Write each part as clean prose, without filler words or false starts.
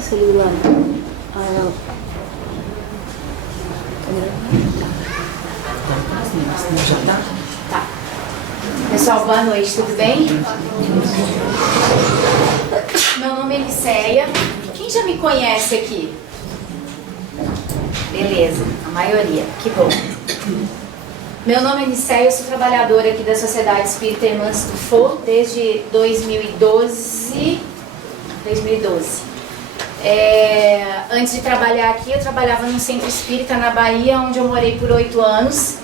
celular. Tá. Pessoal, boa noite, tudo bem? Meu nome é Liceia. Quem já me conhece aqui? Beleza, a maioria, que bom. Meu nome é Liceia, eu sou trabalhadora aqui da Sociedade Espírita Irmãs do Fô desde 2012. Antes de trabalhar aqui, eu trabalhava num centro espírita na Bahia, onde eu morei por 8 anos.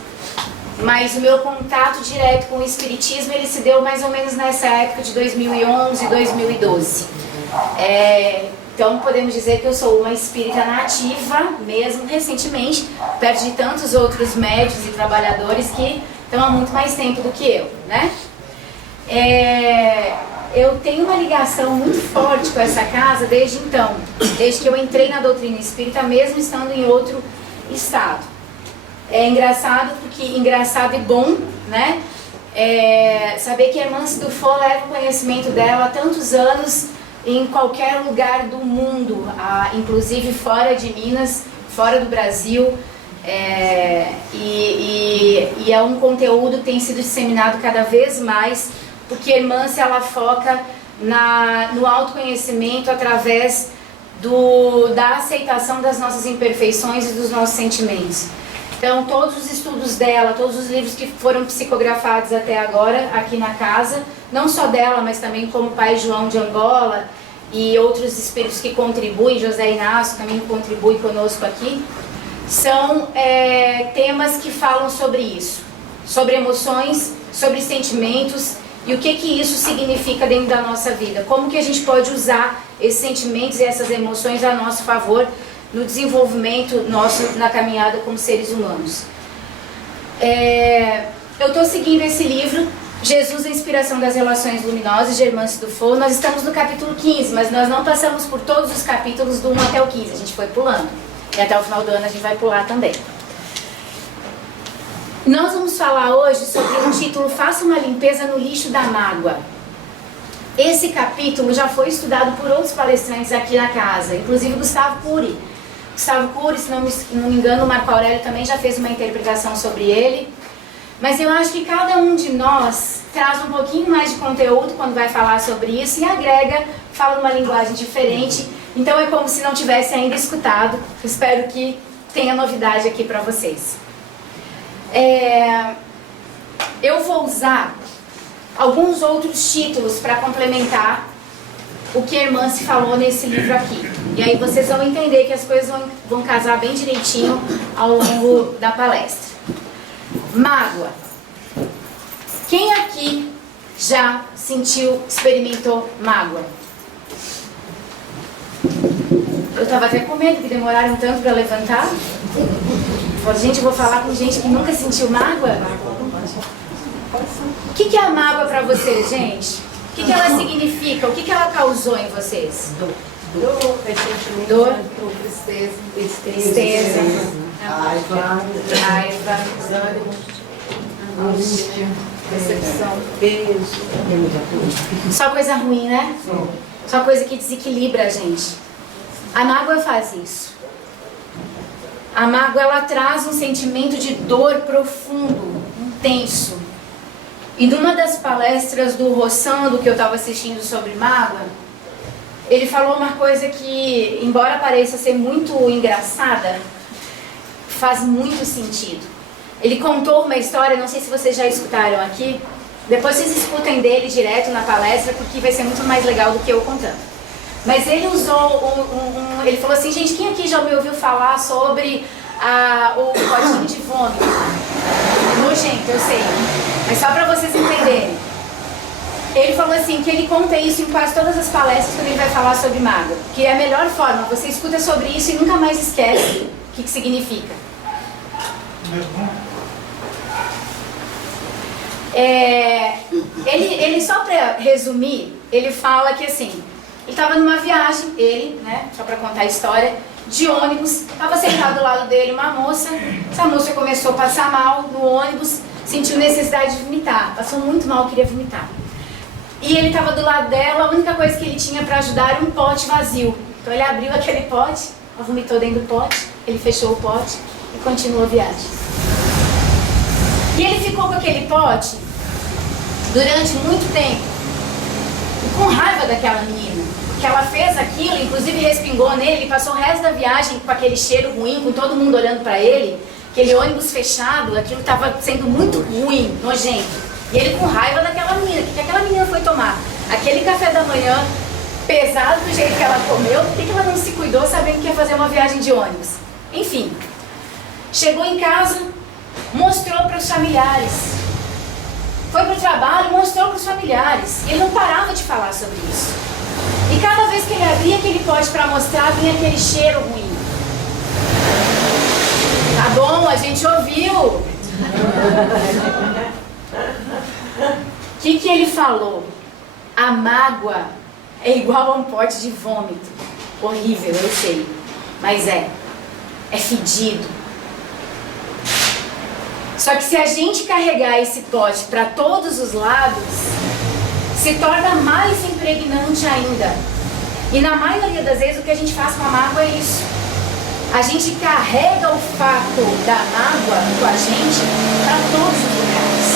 Mas o meu contato direto com o espiritismo, ele se deu mais ou menos nessa época de 2011, 2012. Então podemos dizer que eu sou uma espírita nativa, mesmo recentemente, perto de tantos outros médios e trabalhadores que estão há muito mais tempo do que eu, né? Eu tenho uma ligação muito forte com essa casa desde então, desde que eu entrei na doutrina espírita, mesmo estando em outro estado. É engraçado, engraçado e bom, né? Saber que a Irmã do Fô leva o conhecimento dela há tantos anos em qualquer lugar do mundo, inclusive fora de Minas, fora do Brasil. E é um conteúdo que tem sido disseminado cada vez mais, porque a Irmã ela foca no autoconhecimento através da aceitação das nossas imperfeições e dos nossos sentimentos. Então, todos os estudos dela, todos os livros que foram psicografados até agora aqui na casa, não só dela, mas também como o Pai João de Angola e outros espíritos que contribuem, José Inácio também contribui conosco aqui, são temas que falam sobre isso, sobre emoções, sobre sentimentos e o que isso significa dentro da nossa vida, como que a gente pode usar esses sentimentos e essas emoções a nosso favor no desenvolvimento nosso na caminhada como seres humanos. Eu estou seguindo esse livro, Jesus, a Inspiração das Relações Luminosas, de Irmãs do Fô. Nós estamos no capítulo 15, mas nós não passamos por todos os capítulos do 1 até o 15, a gente foi pulando. E até o final do ano a gente vai pular também. Nós vamos falar hoje sobre um título, Faça uma limpeza no lixo da mágoa. Esse capítulo já foi estudado por outros palestrantes aqui na casa, inclusive Gustavo Cury. Gustavo Cury, se não me engano, o Marco Aurélio também já fez uma interpretação sobre ele. Mas eu acho que cada um de nós traz um pouquinho mais de conteúdo quando vai falar sobre isso e agrega, fala numa linguagem diferente. Então é como se não tivesse ainda escutado. Espero que tenha novidade aqui para vocês. Eu vou usar alguns outros títulos para complementar o que a irmã se falou nesse livro aqui. E aí vocês vão entender que as coisas vão casar bem direitinho ao longo da palestra. Mágoa. Quem aqui já experimentou mágoa? Eu tava até com medo que demoraram tanto para levantar. Falei, gente, eu vou falar com gente que nunca sentiu mágoa? O que é a mágoa para vocês, gente? O que ela significa? O que ela causou em vocês? Dor, ressentimento, dor, tristeza, raiva, desânimo, angústia, decepção, peso. Só coisa ruim, né? Só coisa que desequilibra a gente. A mágoa faz isso. A mágoa, ela traz um sentimento de dor profundo, intenso. E numa das palestras do Rossando que eu estava assistindo sobre mágoa, ele falou uma coisa que, embora pareça ser muito engraçada, faz muito sentido. Ele contou uma história, não sei se vocês já escutaram aqui, depois vocês escutem dele direto na palestra, porque vai ser muito mais legal do que eu contando. Mas ele usou ele falou assim, gente, quem aqui já me ouviu falar sobre o potinho de vômito? Nojento, eu sei, mas só para vocês entenderem. Ele falou assim, que ele conta isso em quase todas as palestras quando ele vai falar sobre mágoa. Que é a melhor forma, você escuta sobre isso e nunca mais esquece o que significa. Ele só para resumir, ele fala que assim, ele estava numa viagem, só para contar a história, de ônibus, estava sentado do lado dele uma moça, essa moça começou a passar mal no ônibus, sentiu necessidade de vomitar, passou muito mal, queria vomitar. E ele estava do lado dela, a única coisa que ele tinha para ajudar era um pote vazio. Então ele abriu aquele pote, ela vomitou dentro do pote, ele fechou o pote e continuou a viagem. E ele ficou com aquele pote durante muito tempo, com raiva daquela menina, que ela fez aquilo, inclusive respingou nele, ele passou o resto da viagem com aquele cheiro ruim, com todo mundo olhando para ele, aquele ônibus fechado, aquilo estava sendo muito ruim, nojento. E ele com raiva daquela menina, o que aquela menina foi tomar? Aquele café da manhã, pesado do jeito que ela comeu, por que ela não se cuidou sabendo que ia fazer uma viagem de ônibus? Enfim, chegou em casa, mostrou para os familiares. Foi para o trabalho, mostrou para os familiares. Ele não parava de falar sobre isso. E cada vez que ele abria aquele pote para mostrar, vinha aquele cheiro ruim. Tá bom, a gente ouviu. O que ele falou? A mágoa é igual a um pote de vômito. Horrível, eu sei. Mas é fedido. Só que se a gente carregar esse pote para todos os lados, se torna mais impregnante ainda. E na maioria das vezes o que a gente faz com a mágoa é isso. A gente carrega o fato da mágoa com a gente para todos os lugares.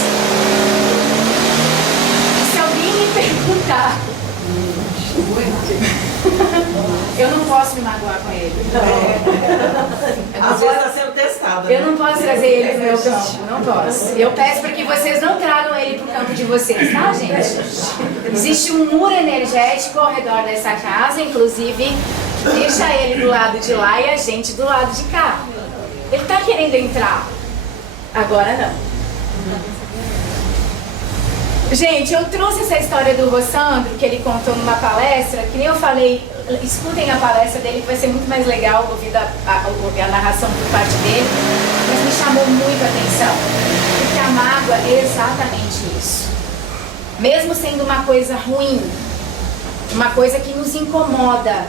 E se alguém me perguntar, eu não posso me magoar com ele. Às vezes está sendo testado. Eu não posso trazer ele pro meu campo, não posso. Eu peço para que vocês não tragam ele pro campo de vocês, tá, gente? Existe um muro energético ao redor dessa casa, inclusive, que deixa ele do lado de lá e a gente do lado de cá. Ele tá querendo entrar. Agora não. Gente, eu trouxe essa história do Rossandro, que ele contou numa palestra, que nem eu falei, escutem a palestra dele, que vai ser muito mais legal ouvir a narração por parte dele, mas me chamou muito a atenção, porque a mágoa é exatamente isso. Mesmo sendo uma coisa ruim, uma coisa que nos incomoda,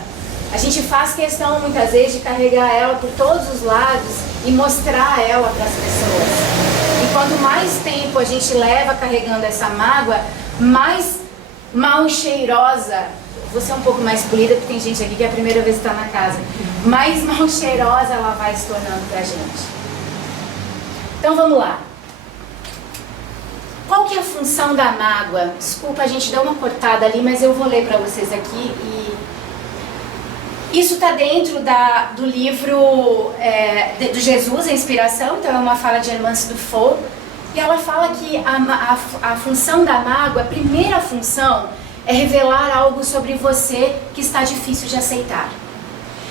a gente faz questão muitas vezes de carregar ela por todos os lados e mostrar ela para as pessoas. E quanto mais tempo a gente leva carregando essa mágoa, mais mal cheirosa, vou ser um pouco mais polida porque tem gente aqui que é a primeira vez que está na casa, mais mal cheirosa ela vai se tornando pra gente. Então vamos lá. Qual que é a função da mágoa? Desculpa, a gente deu uma cortada ali, mas eu vou ler para vocês aqui. Isso está dentro do livro do Jesus, a Inspiração, então é uma fala de Hermance Dufault, e ela fala que a função da mágoa, a primeira função, é revelar algo sobre você que está difícil de aceitar.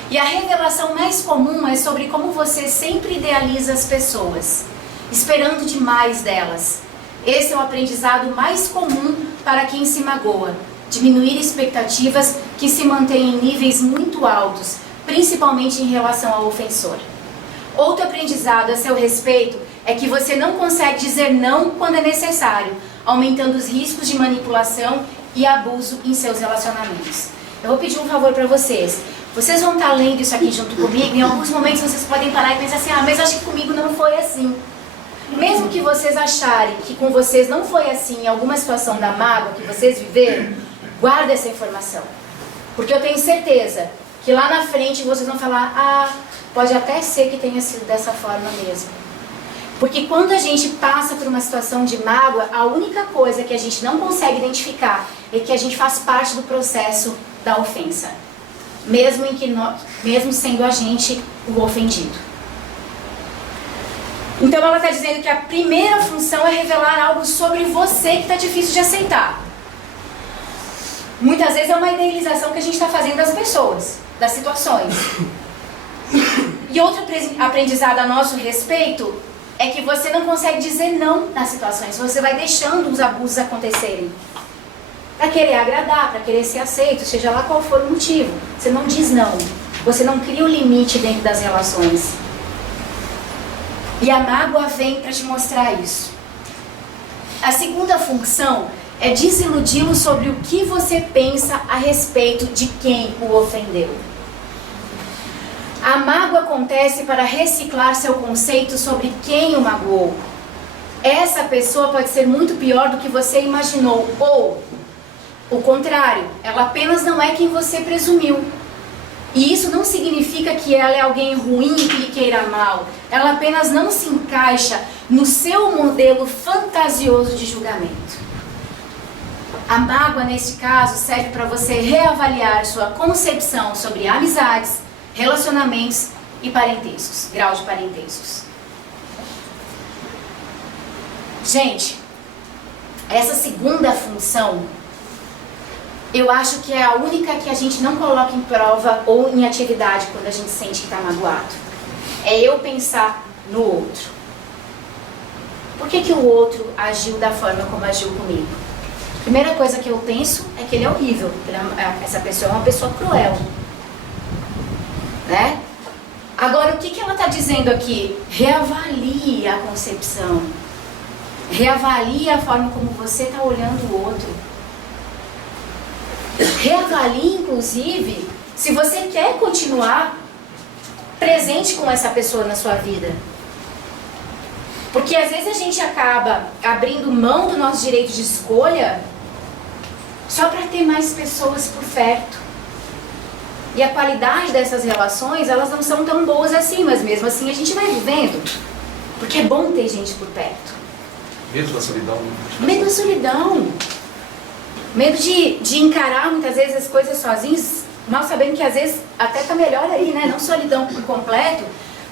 E a revelação mais comum é sobre como você sempre idealiza as pessoas, esperando demais delas. Esse é o aprendizado mais comum para quem se magoa. Diminuir expectativas que se mantêm em níveis muito altos, principalmente em relação ao ofensor. Outro aprendizado a seu respeito é que você não consegue dizer não quando é necessário, aumentando os riscos de manipulação e abuso em seus relacionamentos. Eu vou pedir um favor para vocês. Vocês vão estar lendo isso aqui junto comigo, em alguns momentos vocês podem parar e pensar assim, mas acho que comigo não foi assim. Mesmo que vocês acharem que com vocês não foi assim em alguma situação da mágoa que vocês viveram, guarda essa informação. Porque eu tenho certeza que lá na frente vocês vão falar, pode até ser que tenha sido dessa forma mesmo. Porque quando a gente passa por uma situação de mágoa, a única coisa que a gente não consegue identificar é que a gente faz parte do processo da ofensa. Mesmo sendo a gente o ofendido. Então ela está dizendo que a primeira função é revelar algo sobre você que está difícil de aceitar. Muitas vezes é uma idealização que a gente está fazendo das pessoas, das situações. E outro aprendizado a nosso respeito é que você não consegue dizer não nas situações. Você vai deixando os abusos acontecerem. Para querer agradar, para querer ser aceito, seja lá qual for o motivo. Você não diz não. Você não cria o limite dentro das relações. E a mágoa vem para te mostrar isso. A segunda função é desiludi-lo sobre o que você pensa a respeito de quem o ofendeu. A mágoa acontece para reciclar seu conceito sobre quem o magoou. Essa pessoa pode ser muito pior do que você imaginou, ou, o contrário, ela apenas não é quem você presumiu. E isso não significa que ela é alguém ruim que lhe queira mal. Ela apenas não se encaixa no seu modelo fantasioso de julgamento. A mágoa, neste caso, serve para você reavaliar sua concepção sobre amizades, relacionamentos e parentescos, grau de parentescos. Gente, essa segunda função, eu acho que é a única que a gente não coloca em prova ou em atividade quando a gente sente que está magoado. É eu pensar no outro. Por que que o outro agiu da forma como agiu comigo? Primeira coisa que eu penso é que ele é horrível. Essa pessoa é uma pessoa cruel. Né? Agora, o que que ela está dizendo aqui? Reavalie a concepção. Reavalie a forma como você está olhando o outro. Reavalie, inclusive, se você quer continuar presente com essa pessoa na sua vida. Porque às vezes a gente acaba abrindo mão do nosso direito de escolha só para ter mais pessoas por perto. E a qualidade dessas relações, elas não são tão boas assim, mas mesmo assim a gente vai vivendo. Porque é bom ter gente por perto. Medo da solidão. Medo da solidão. Medo de encarar muitas vezes as coisas sozinhos, mal sabendo que às vezes até tá melhor aí, né? Não solidão por completo,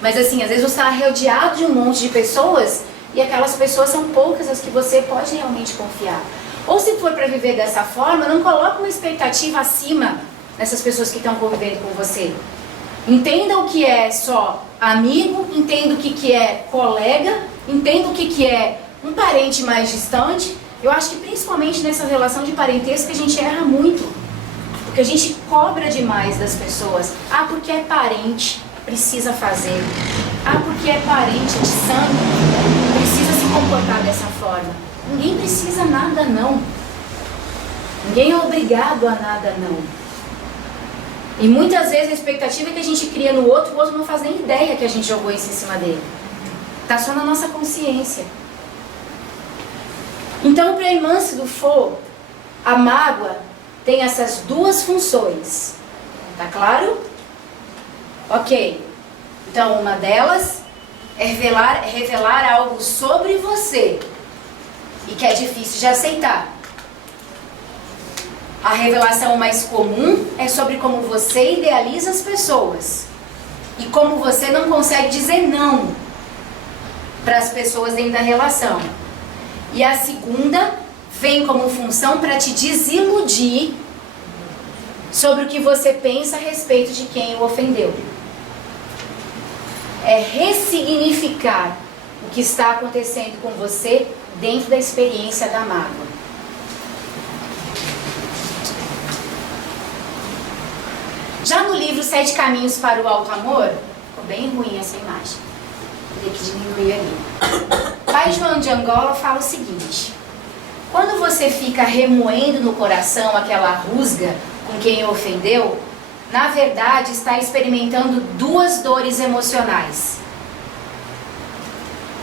mas assim, às vezes você está rodeado de um monte de pessoas e aquelas pessoas são poucas as que você pode realmente confiar. Ou se for para viver dessa forma, não coloque uma expectativa acima dessas pessoas que estão convivendo com você. Entenda o que é só amigo, entenda o que é colega, entenda o que é um parente mais distante. Eu acho que principalmente nessa relação de parentesco a gente erra muito. Porque a gente cobra demais das pessoas. Ah, porque é parente, precisa fazer. Ah, porque é parente de sangue, precisa se comportar dessa forma. Ninguém precisa nada, não. Ninguém é obrigado a nada, não. E muitas vezes a expectativa que a gente cria no outro, o outro não faz nem ideia que a gente jogou isso em cima dele. Tá só na nossa consciência. Então, para a irmã Sidufo, a mágoa tem essas duas funções. Tá claro? Ok. Então, uma delas é revelar algo sobre você e que é difícil de aceitar. A revelação mais comum é sobre como você idealiza as pessoas e como você não consegue dizer não para as pessoas dentro da relação. E a segunda vem como função para te desiludir sobre o que você pensa a respeito de quem o ofendeu. É ressignificar o que está acontecendo com você dentro da experiência da mágoa. Já no livro 7 Caminhos para o Alto Amor, ficou bem ruim essa imagem. Teria que diminuir ali. Pai João de Angola fala o seguinte: quando você fica remoendo no coração aquela rusga com quem o ofendeu, na verdade está experimentando duas dores emocionais.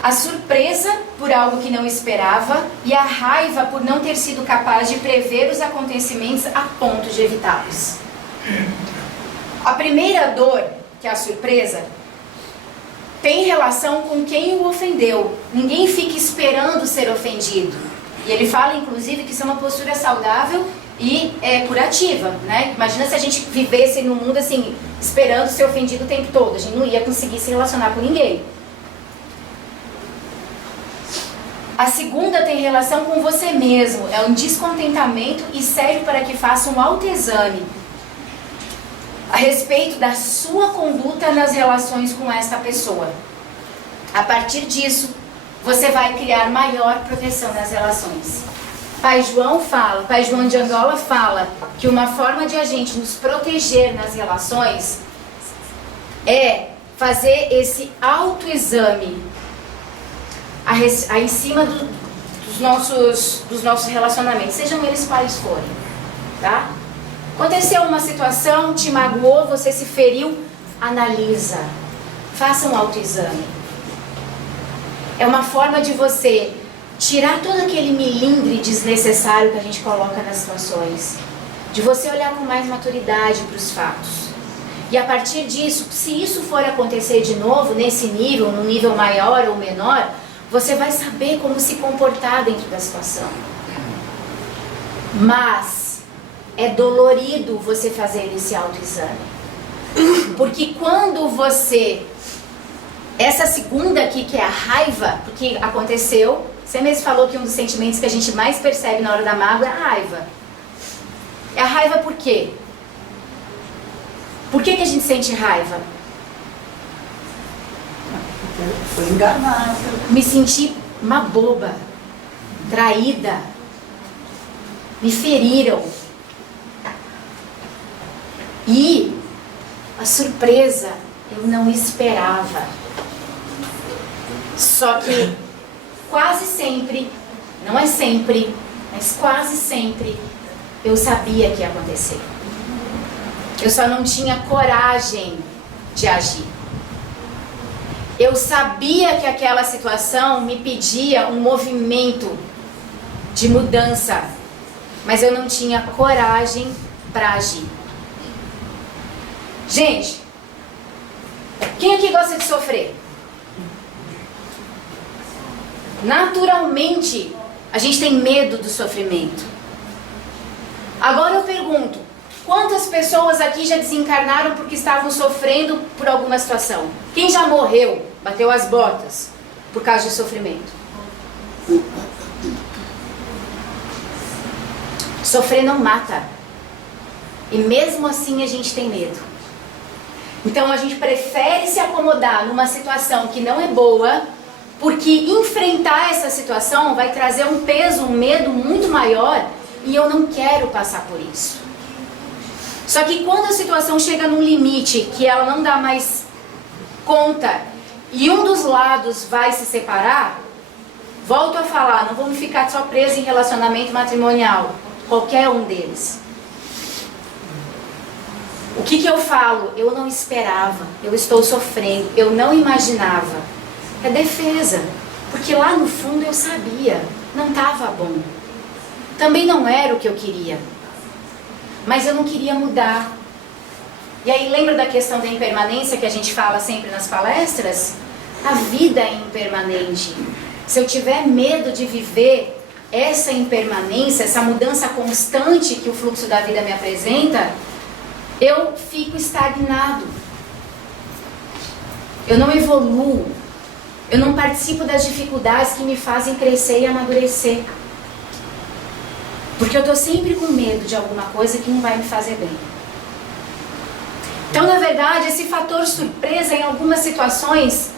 A surpresa por algo que não esperava e a raiva por não ter sido capaz de prever os acontecimentos a ponto de evitá-los. A primeira dor, que é a surpresa, tem relação com quem o ofendeu. Ninguém fica esperando ser ofendido. E ele fala, inclusive, que isso é uma postura saudável e curativa, né? Imagina se a gente vivesse no mundo assim, esperando ser ofendido o tempo todo. A gente não ia conseguir se relacionar com ninguém. A segunda tem relação com você mesmo. É um descontentamento e serve para que faça um autoexame a respeito da sua conduta nas relações com esta pessoa. A partir disso, você vai criar maior proteção nas relações. Pai João de Angola fala que uma forma de a gente nos proteger nas relações é fazer esse autoexame em cima dos nossos relacionamentos, sejam eles quais forem, tá? Aconteceu uma situação, te magoou, você se feriu, analisa, faça um autoexame. É uma forma de você tirar todo aquele milindre desnecessário que a gente coloca nas situações, de você olhar com mais maturidade para os fatos. E a partir disso, se isso for acontecer de novo, nesse nível, num nível maior ou menor, você vai saber como se comportar dentro da situação. Mas é dolorido você fazer esse autoexame. Porque quando você... Essa segunda aqui, que é a raiva, porque aconteceu... Você mesmo falou que um dos sentimentos que a gente mais percebe na hora da mágoa é a raiva. É a raiva por quê? Por que a gente sente raiva? Foi enganado. Me senti uma boba, traída, me feriram. E a surpresa, eu não esperava. Só que quase sempre, não é sempre, mas quase sempre, eu sabia que ia acontecer. Eu só não tinha coragem de agir. Eu sabia que aquela situação me pedia um movimento de mudança, mas eu não tinha coragem para agir. Gente, quem aqui gosta de sofrer? Naturalmente, a gente tem medo do sofrimento. Agora eu pergunto, quantas pessoas aqui já desencarnaram porque estavam sofrendo por alguma situação? Quem já morreu, bateu as botas por causa de sofrimento? Sofrer não mata. E mesmo assim a gente tem medo. Então a gente prefere se acomodar numa situação que não é boa, porque enfrentar essa situação vai trazer um peso, um medo muito maior, e eu não quero passar por isso. Só que quando a situação chega num limite que ela não dá mais conta e um dos lados vai se separar, volto a falar, não vamos ficar só presos em relacionamento matrimonial, qualquer um deles. O que eu falo? Eu não esperava, eu estou sofrendo, eu não imaginava. É defesa, porque lá no fundo eu sabia, não estava bom. Também não era o que eu queria. Mas eu não queria mudar. E aí lembra da questão da impermanência que a gente fala sempre nas palestras? A vida é impermanente. Se eu tiver medo de viver essa impermanência, essa mudança constante que o fluxo da vida me apresenta, eu fico estagnado. Eu não evoluo. Eu não participo das dificuldades que me fazem crescer e amadurecer. Porque eu estou sempre com medo de alguma coisa que não vai me fazer bem. Então, na verdade, esse fator surpresa em algumas situações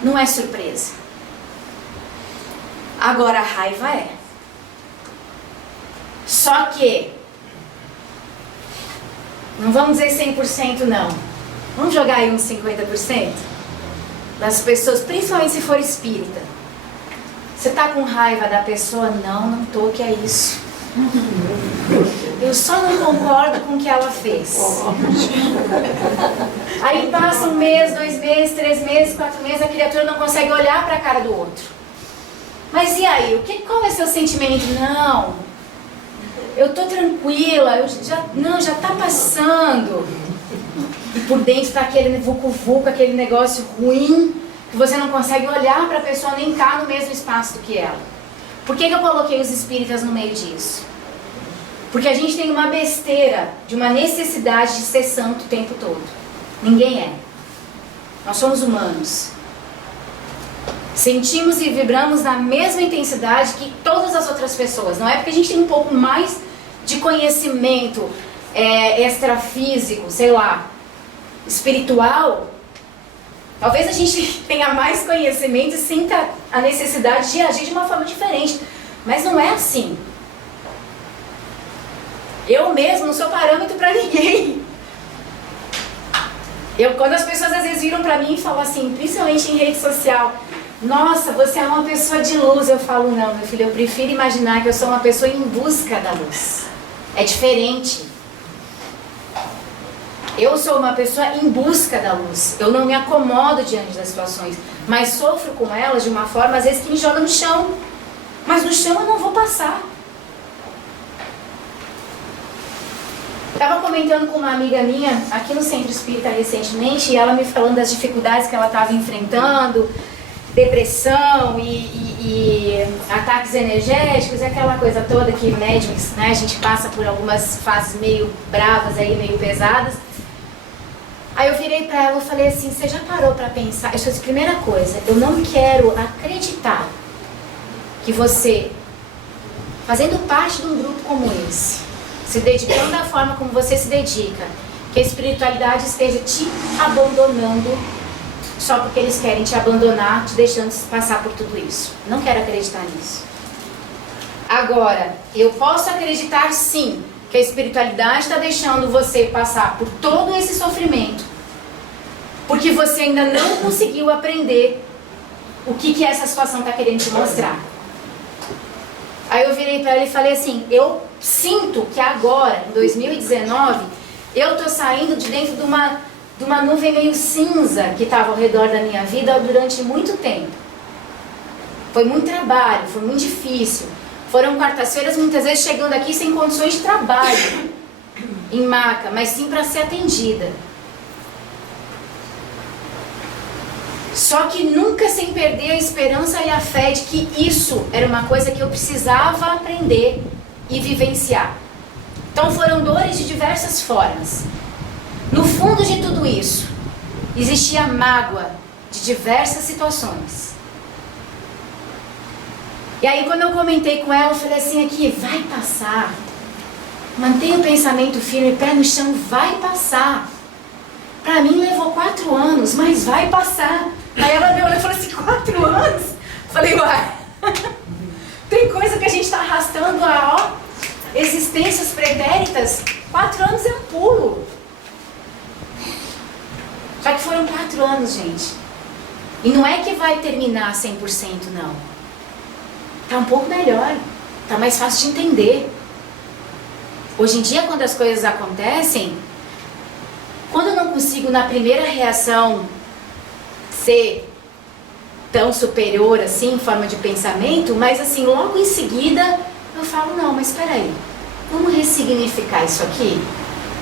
não é surpresa. Agora, a raiva é. Só que, não vamos dizer 100% não. Vamos jogar aí uns 50%? Das pessoas, principalmente se for espírita. Você tá com raiva da pessoa? Não tô, que é isso. Eu só não concordo com o que ela fez. Aí passa 1 mês, 2 meses, 3 meses, 4 meses, a criatura não consegue olhar para a cara do outro. Mas e aí? Qual é o seu sentimento? Não, eu tô tranquila, já tá passando. E por dentro tá aquele vucu-vucu, aquele negócio ruim, que você não consegue olhar para a pessoa, nem tá no mesmo espaço do que ela. Por que eu coloquei os espíritas no meio disso? Porque a gente tem uma besteira de uma necessidade de ser santo o tempo todo. Ninguém é. Nós somos humanos. Sentimos e vibramos na mesma intensidade que todas as outras pessoas. Não é porque a gente tem um pouco mais de conhecimento extrafísico, sei lá, espiritual. Talvez a gente tenha mais conhecimento e sinta a necessidade de agir de uma forma diferente. Mas não é assim. Eu mesmo não sou parâmetro para ninguém. Quando as pessoas às vezes viram para mim e falam assim, principalmente em rede social, nossa, você é uma pessoa de luz. Eu falo, não, meu filho, eu prefiro imaginar que eu sou uma pessoa em busca da luz. É diferente. Eu sou uma pessoa em busca da luz. Eu não me acomodo diante das situações, mas sofro com elas de uma forma, às vezes, que me joga no chão. Mas no chão eu não vou passar. Estava comentando com uma amiga minha aqui no Centro Espírita recentemente, e ela me falando das dificuldades que ela estava enfrentando, depressão e ataques energéticos, e aquela coisa toda que médicos, né, a gente passa por algumas fases meio bravas aí, meio pesadas. Aí eu virei para ela e falei assim, você já parou para pensar? Eu disse, primeira coisa, eu não quero acreditar que você, fazendo parte de um grupo como esse, se dedicando da forma como você se dedica, que a espiritualidade esteja te abandonando só porque eles querem te abandonar, te deixando passar por tudo isso. Não quero acreditar nisso. Agora, eu posso acreditar sim que a espiritualidade está deixando você passar por todo esse sofrimento, porque você ainda não conseguiu aprender o que essa situação está querendo te mostrar. Aí eu virei para ela e falei assim, eu sinto que agora, em 2019, eu estou saindo de dentro de uma nuvem meio cinza que estava ao redor da minha vida durante muito tempo. Foi muito trabalho, foi muito difícil. Foram quartas-feiras, muitas vezes, chegando aqui sem condições de trabalho, em maca, mas sim para ser atendida. Só que nunca sem perder a esperança e a fé de que isso era uma coisa que eu precisava aprender e vivenciar. Então foram dores de diversas formas. No fundo de tudo isso, existia mágoa de diversas situações. E aí quando eu comentei com ela, eu falei assim, aqui, vai passar. Mantenha o pensamento firme, pé no chão, vai passar. Pra mim levou 4 anos, mas vai passar. Aí ela me olhou e falou assim, 4 anos? Falei, uai, tem coisa que a gente está arrastando há existências pretéritas. 4 anos é um pulo. Só que foram 4 anos, gente. E não é que vai terminar 100%, não. Tá um pouco melhor, tá mais fácil de entender. Hoje em dia, quando as coisas acontecem, quando eu não consigo na primeira reação ser tão superior assim, em forma de pensamento, mas assim, logo em seguida eu falo, não, mas espera aí, vamos ressignificar isso aqui,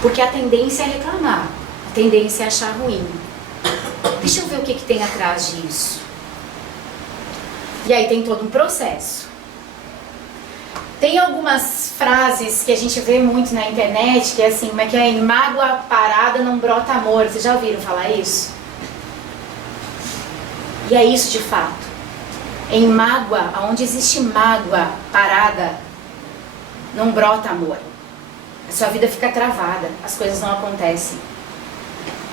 porque a tendência é reclamar, a tendência é achar ruim. Deixa eu ver o que tem atrás disso. E aí tem todo um processo. Tem algumas frases que a gente vê muito na internet, que é assim, como é que é? Em mágoa parada não brota amor. Vocês já ouviram falar isso? E é isso de fato. Em mágoa, onde existe mágoa parada, não brota amor. A sua vida fica travada, as coisas não acontecem.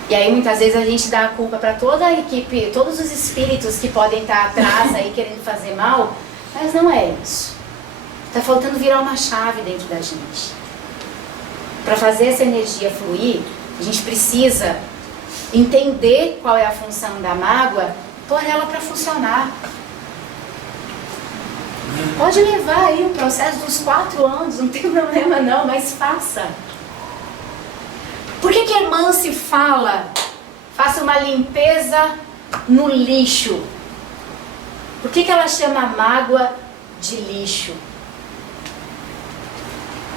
E aí muitas vezes a gente dá a culpa para toda a equipe, todos os espíritos que podem estar atrás aí querendo fazer mal, mas não é isso. Está faltando virar uma chave dentro da gente. Para fazer essa energia fluir, a gente precisa entender qual é a função da mágoa, pôr ela para funcionar. Pode levar aí um processo dos 4 anos, não tem problema não, mas faça. Por que a irmã se fala, faça uma limpeza no lixo? Por que ela chama a mágoa de lixo?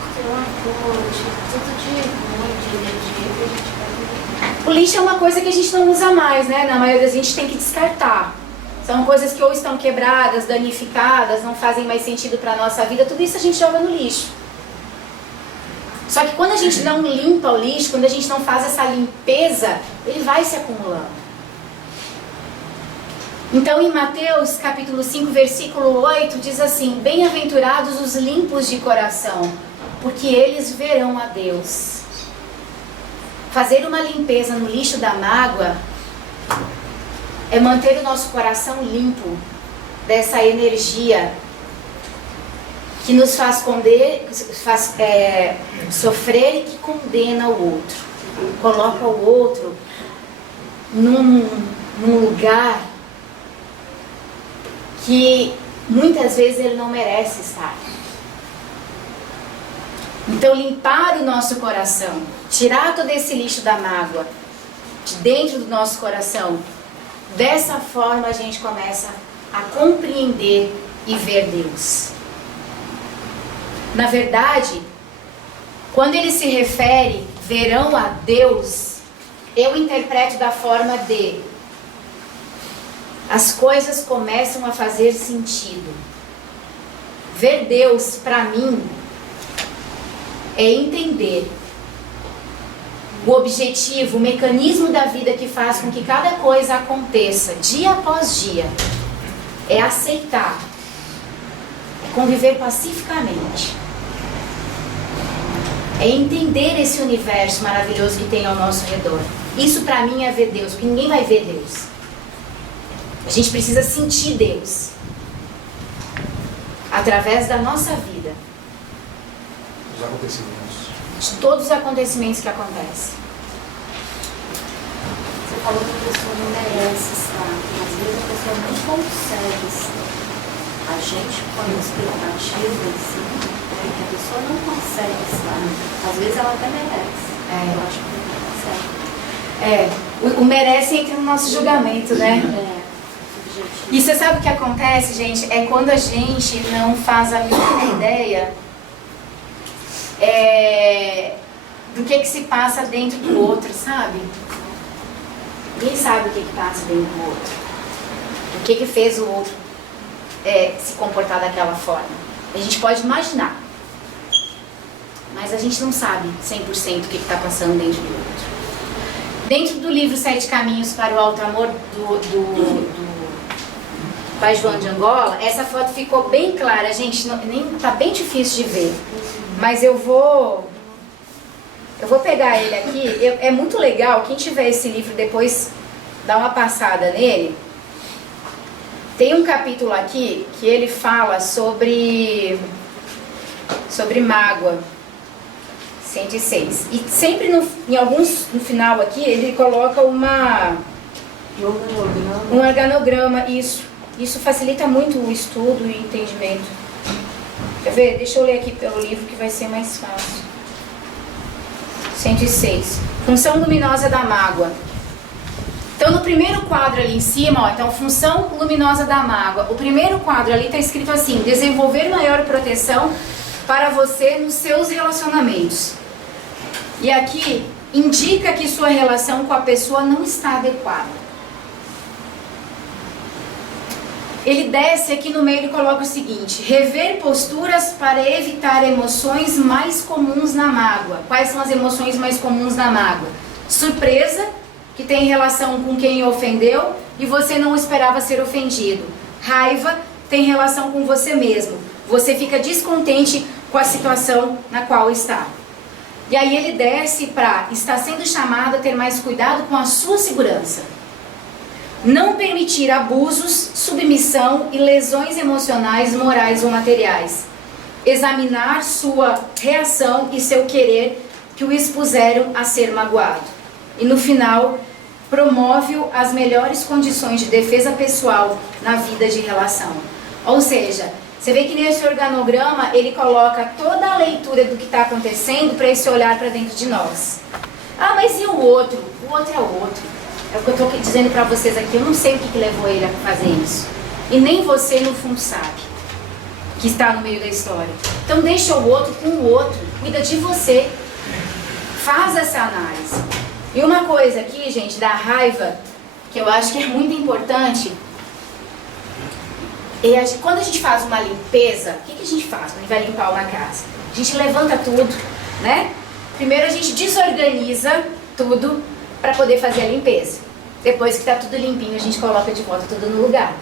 Porque é uma fonte, tudo de ruim, de energia que a gente vai. O lixo é uma coisa que a gente não usa mais, né? Na maioria das vezes a gente tem que descartar. São coisas que ou estão quebradas, danificadas, não fazem mais sentido para a nossa vida. Tudo isso a gente joga no lixo. Só que quando a gente não limpa o lixo, quando a gente não faz essa limpeza, ele vai se acumulando. Então em Mateus capítulo 5, versículo 8, diz assim, bem-aventurados os limpos de coração, porque eles verão a Deus. Fazer uma limpeza no lixo da mágoa é manter o nosso coração limpo dessa energia que nos faz sofrer e que condena o outro. Coloca o outro num lugar que muitas vezes ele não merece estar. Então limpar o nosso coração, tirar todo esse lixo da mágoa de dentro do nosso coração, dessa forma a gente começa a compreender e ver Deus. Na verdade, Quando ele se refere, verão a Deus, eu interpreto da forma de as coisas começam a fazer sentido. Ver Deus, para mim, é entender o objetivo, o mecanismo da vida que faz com que cada coisa aconteça dia após dia. É aceitar, é conviver pacificamente, é entender esse universo maravilhoso que tem ao nosso redor. Isso para mim é ver Deus, porque ninguém vai ver Deus. A gente precisa sentir Deus através da nossa vida. Os acontecimentos. De todos os acontecimentos que acontecem. Você falou que a pessoa não merece estar. Às vezes a pessoa não consegue estar. A gente põe expectativa em cima, né, que a pessoa não consegue estar. Às vezes ela até merece. Eu acho que não consegue. O merece entra no nosso julgamento, né? Subjetivo. E você sabe o que acontece, gente? É quando a gente não faz a mínima ideia do que se passa dentro do outro, sabe? Ninguém sabe o que passa dentro do outro. O que fez o outro se comportar daquela forma. A gente pode imaginar, mas a gente não sabe 100% o que está passando dentro do outro. Dentro do livro 7 Caminhos para o Alto Amor, do Pai João de Angola, essa foto ficou bem clara, gente, nem tá bem difícil de ver, mas eu vou pegar ele aqui. É muito legal, quem tiver esse livro depois dá uma passada nele. Tem um capítulo aqui que ele fala sobre mágoa, 106, e sempre no final aqui ele coloca um organograma. Isso facilita muito o estudo e o entendimento. Quer ver? Deixa eu ler aqui pelo livro que vai ser mais fácil. 106. Função luminosa da mágoa. Então, no primeiro quadro ali em cima, ó, então, função luminosa da mágoa. O primeiro quadro ali está escrito assim: desenvolver maior proteção para você nos seus relacionamentos. E aqui indica que sua relação com a pessoa não está adequada. Ele desce aqui no meio e coloca o seguinte: rever posturas para evitar emoções mais comuns na mágoa. Quais são as emoções mais comuns na mágoa? Surpresa, que tem relação com quem ofendeu e você não esperava ser ofendido. Raiva tem relação com você mesmo. Você fica descontente com a situação na qual está. E aí ele desce para estar sendo chamado a ter mais cuidado com a sua segurança. Não permitir abusos, submissão e lesões emocionais, morais ou materiais. Examinar sua reação e seu querer que o expuseram a ser magoado. E no final, promove as melhores condições de defesa pessoal na vida de relação. Ou seja, você vê que nesse organograma ele coloca toda a leitura do que está acontecendo para esse olhar para dentro de nós. Ah, mas e o outro? O outro é o outro. É o que eu estou dizendo para vocês aqui. Eu não sei o que levou ele a fazer isso. E nem você, no fundo, sabe. Que está no meio da história. Então deixa o outro com o outro. Cuida de você. Faz essa análise. E uma coisa aqui, gente, da raiva, que eu acho que é muito importante. Quando a gente faz uma limpeza, o que a gente faz quando a gente vai limpar uma casa? A gente levanta tudo, né? Primeiro a gente desorganiza tudo para poder fazer a limpeza. Depois que está tudo limpinho, a gente coloca de volta tudo no lugar.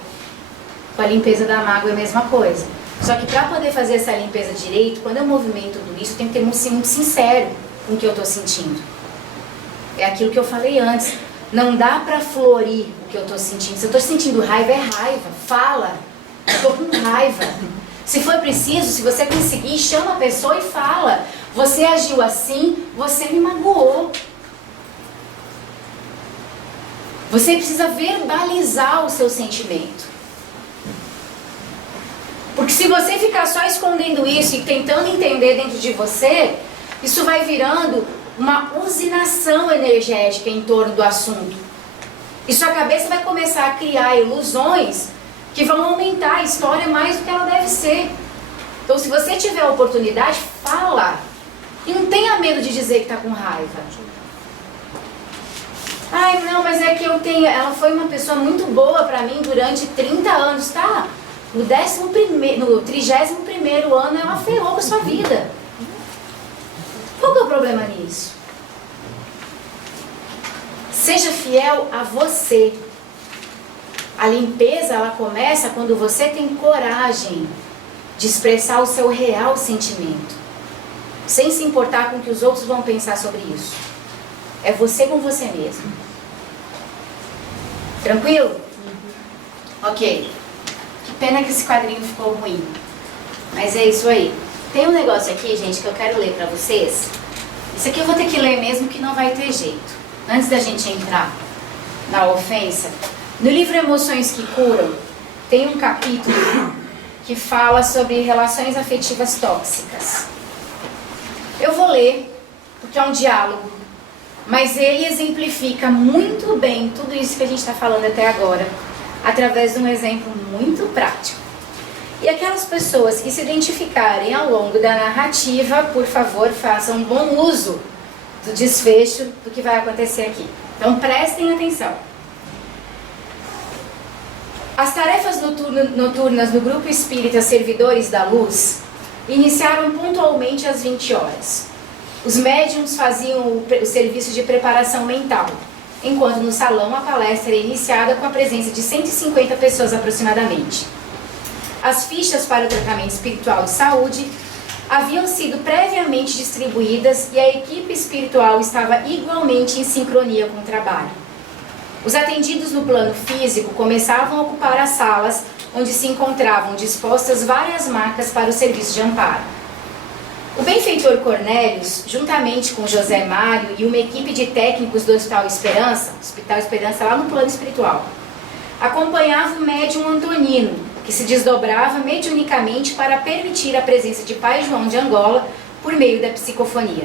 Com a limpeza da mágoa é a mesma coisa. Só que para poder fazer essa limpeza direito, quando eu movimento tudo isso, eu tenho que ser muito sincero com o que eu estou sentindo. É aquilo que eu falei antes. Não dá para florir o que eu estou sentindo. Se eu estou sentindo raiva, é raiva. Fala. Eu estou com raiva. Se for preciso, se você conseguir, chama a pessoa e fala: você agiu assim, você me magoou. Você precisa verbalizar o seu sentimento. Porque se você ficar só escondendo isso e tentando entender dentro de você, isso vai virando uma usinação energética em torno do assunto. E sua cabeça vai começar a criar ilusões que vão aumentar a história mais do que ela deve ser. Então, se você tiver a oportunidade, fala. E não tenha medo de dizer que está com raiva. Ai, não, mas é que eu tenho... Ela foi uma pessoa muito boa para mim durante 30 anos, tá? No 31º ano ela ferrou com a sua vida. Qual que é o problema nisso? Seja fiel a você. A limpeza, ela começa quando você tem coragem de expressar o seu real sentimento, sem se importar com o que os outros vão pensar sobre isso. É você com você mesmo. Tranquilo? Ok. Que pena que esse quadrinho ficou ruim. Mas é isso aí. Tem um negócio aqui, gente, que eu quero ler pra vocês. Isso aqui eu vou ter que ler mesmo, que não vai ter jeito. Antes da gente entrar na ofensa, no livro Emoções que Curam, tem um capítulo que fala sobre relações afetivas tóxicas. Eu vou ler, porque é um diálogo, mas ele exemplifica muito bem tudo isso que a gente está falando até agora, através de um exemplo muito prático. E aquelas pessoas que se identificarem ao longo da narrativa, por favor, façam bom uso do desfecho do que vai acontecer aqui. Então prestem atenção. As tarefas noturnas no Grupo Espírita Servidores da Luz iniciaram pontualmente às 20 horas. Os médiuns faziam o serviço de preparação mental, enquanto no salão a palestra era iniciada com a presença de 150 pessoas aproximadamente. As fichas para o tratamento espiritual de saúde haviam sido previamente distribuídas e a equipe espiritual estava igualmente em sincronia com o trabalho. Os atendidos no plano físico começavam a ocupar as salas onde se encontravam dispostas várias macas para o serviço de amparo. O benfeitor Cornélios, juntamente com José Mário e uma equipe de técnicos do Hospital Esperança lá no plano espiritual, acompanhava o médium Antonino, que se desdobrava mediunicamente para permitir a presença de Pai João de Angola por meio da psicofonia.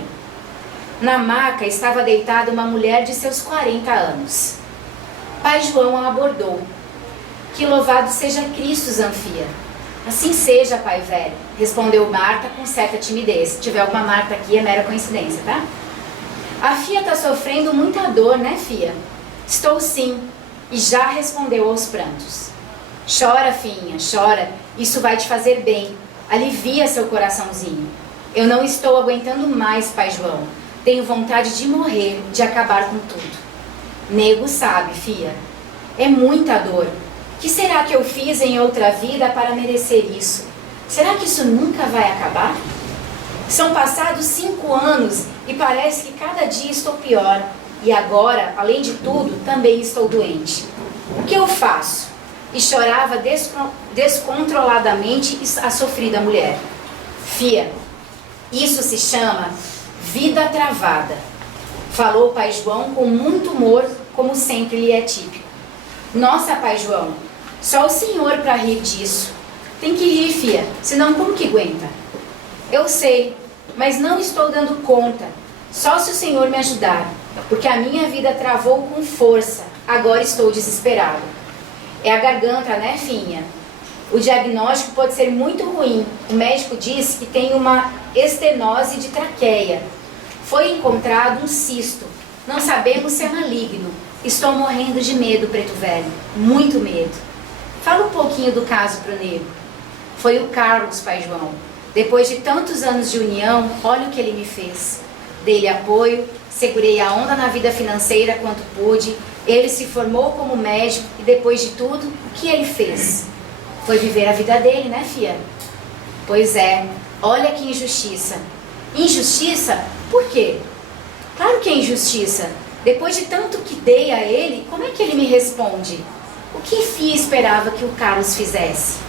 Na maca estava deitada uma mulher de seus 40 anos. Pai João a abordou. Que louvado seja Cristo, Zanfia. Assim seja, pai velho, respondeu Marta com certa timidez. Se tiver alguma Marta aqui, é mera coincidência, tá? A Fia está sofrendo muita dor, né, Fia? Estou sim, e já respondeu aos prantos. Chora, Finha, chora, isso vai te fazer bem. Alivia seu coraçãozinho. Eu não estou aguentando mais, pai João. Tenho vontade de morrer, de acabar com tudo. Nego sabe, Fia. É muita dor. O que será que eu fiz em outra vida para merecer isso? Será que isso nunca vai acabar? São passados 5 anos e parece que cada dia estou pior. E agora, além de tudo, também estou doente. O que eu faço? E chorava descontroladamente a sofrida mulher. Fia, isso se chama vida travada. Falou pai João com muito humor, como sempre lhe é típico. Nossa, pai João, só o senhor para rir disso. Tem que rir, Fia, senão como que aguenta? Eu sei, mas não estou dando conta. Só se o senhor me ajudar, porque a minha vida travou com força. Agora estou desesperado. É a garganta, né, Finha? O diagnóstico pode ser muito ruim. O médico disse que tem uma estenose de traqueia. Foi encontrado um cisto. Não sabemos se é maligno. Estou morrendo de medo, preto velho. Muito medo. Fala um pouquinho do caso pro nego. Foi o Carlos, pai João. Depois de tantos anos de união, olha o que ele me fez. Dei-lhe apoio, segurei a onda na vida financeira quanto pude. Ele se formou como médico e depois de tudo, o que ele fez? Foi viver a vida dele, né, Fia? Pois é, olha que injustiça. Injustiça? Por quê? Claro que é injustiça. Depois de tanto que dei a ele, como é que ele me responde? O que Fia esperava que o Carlos fizesse?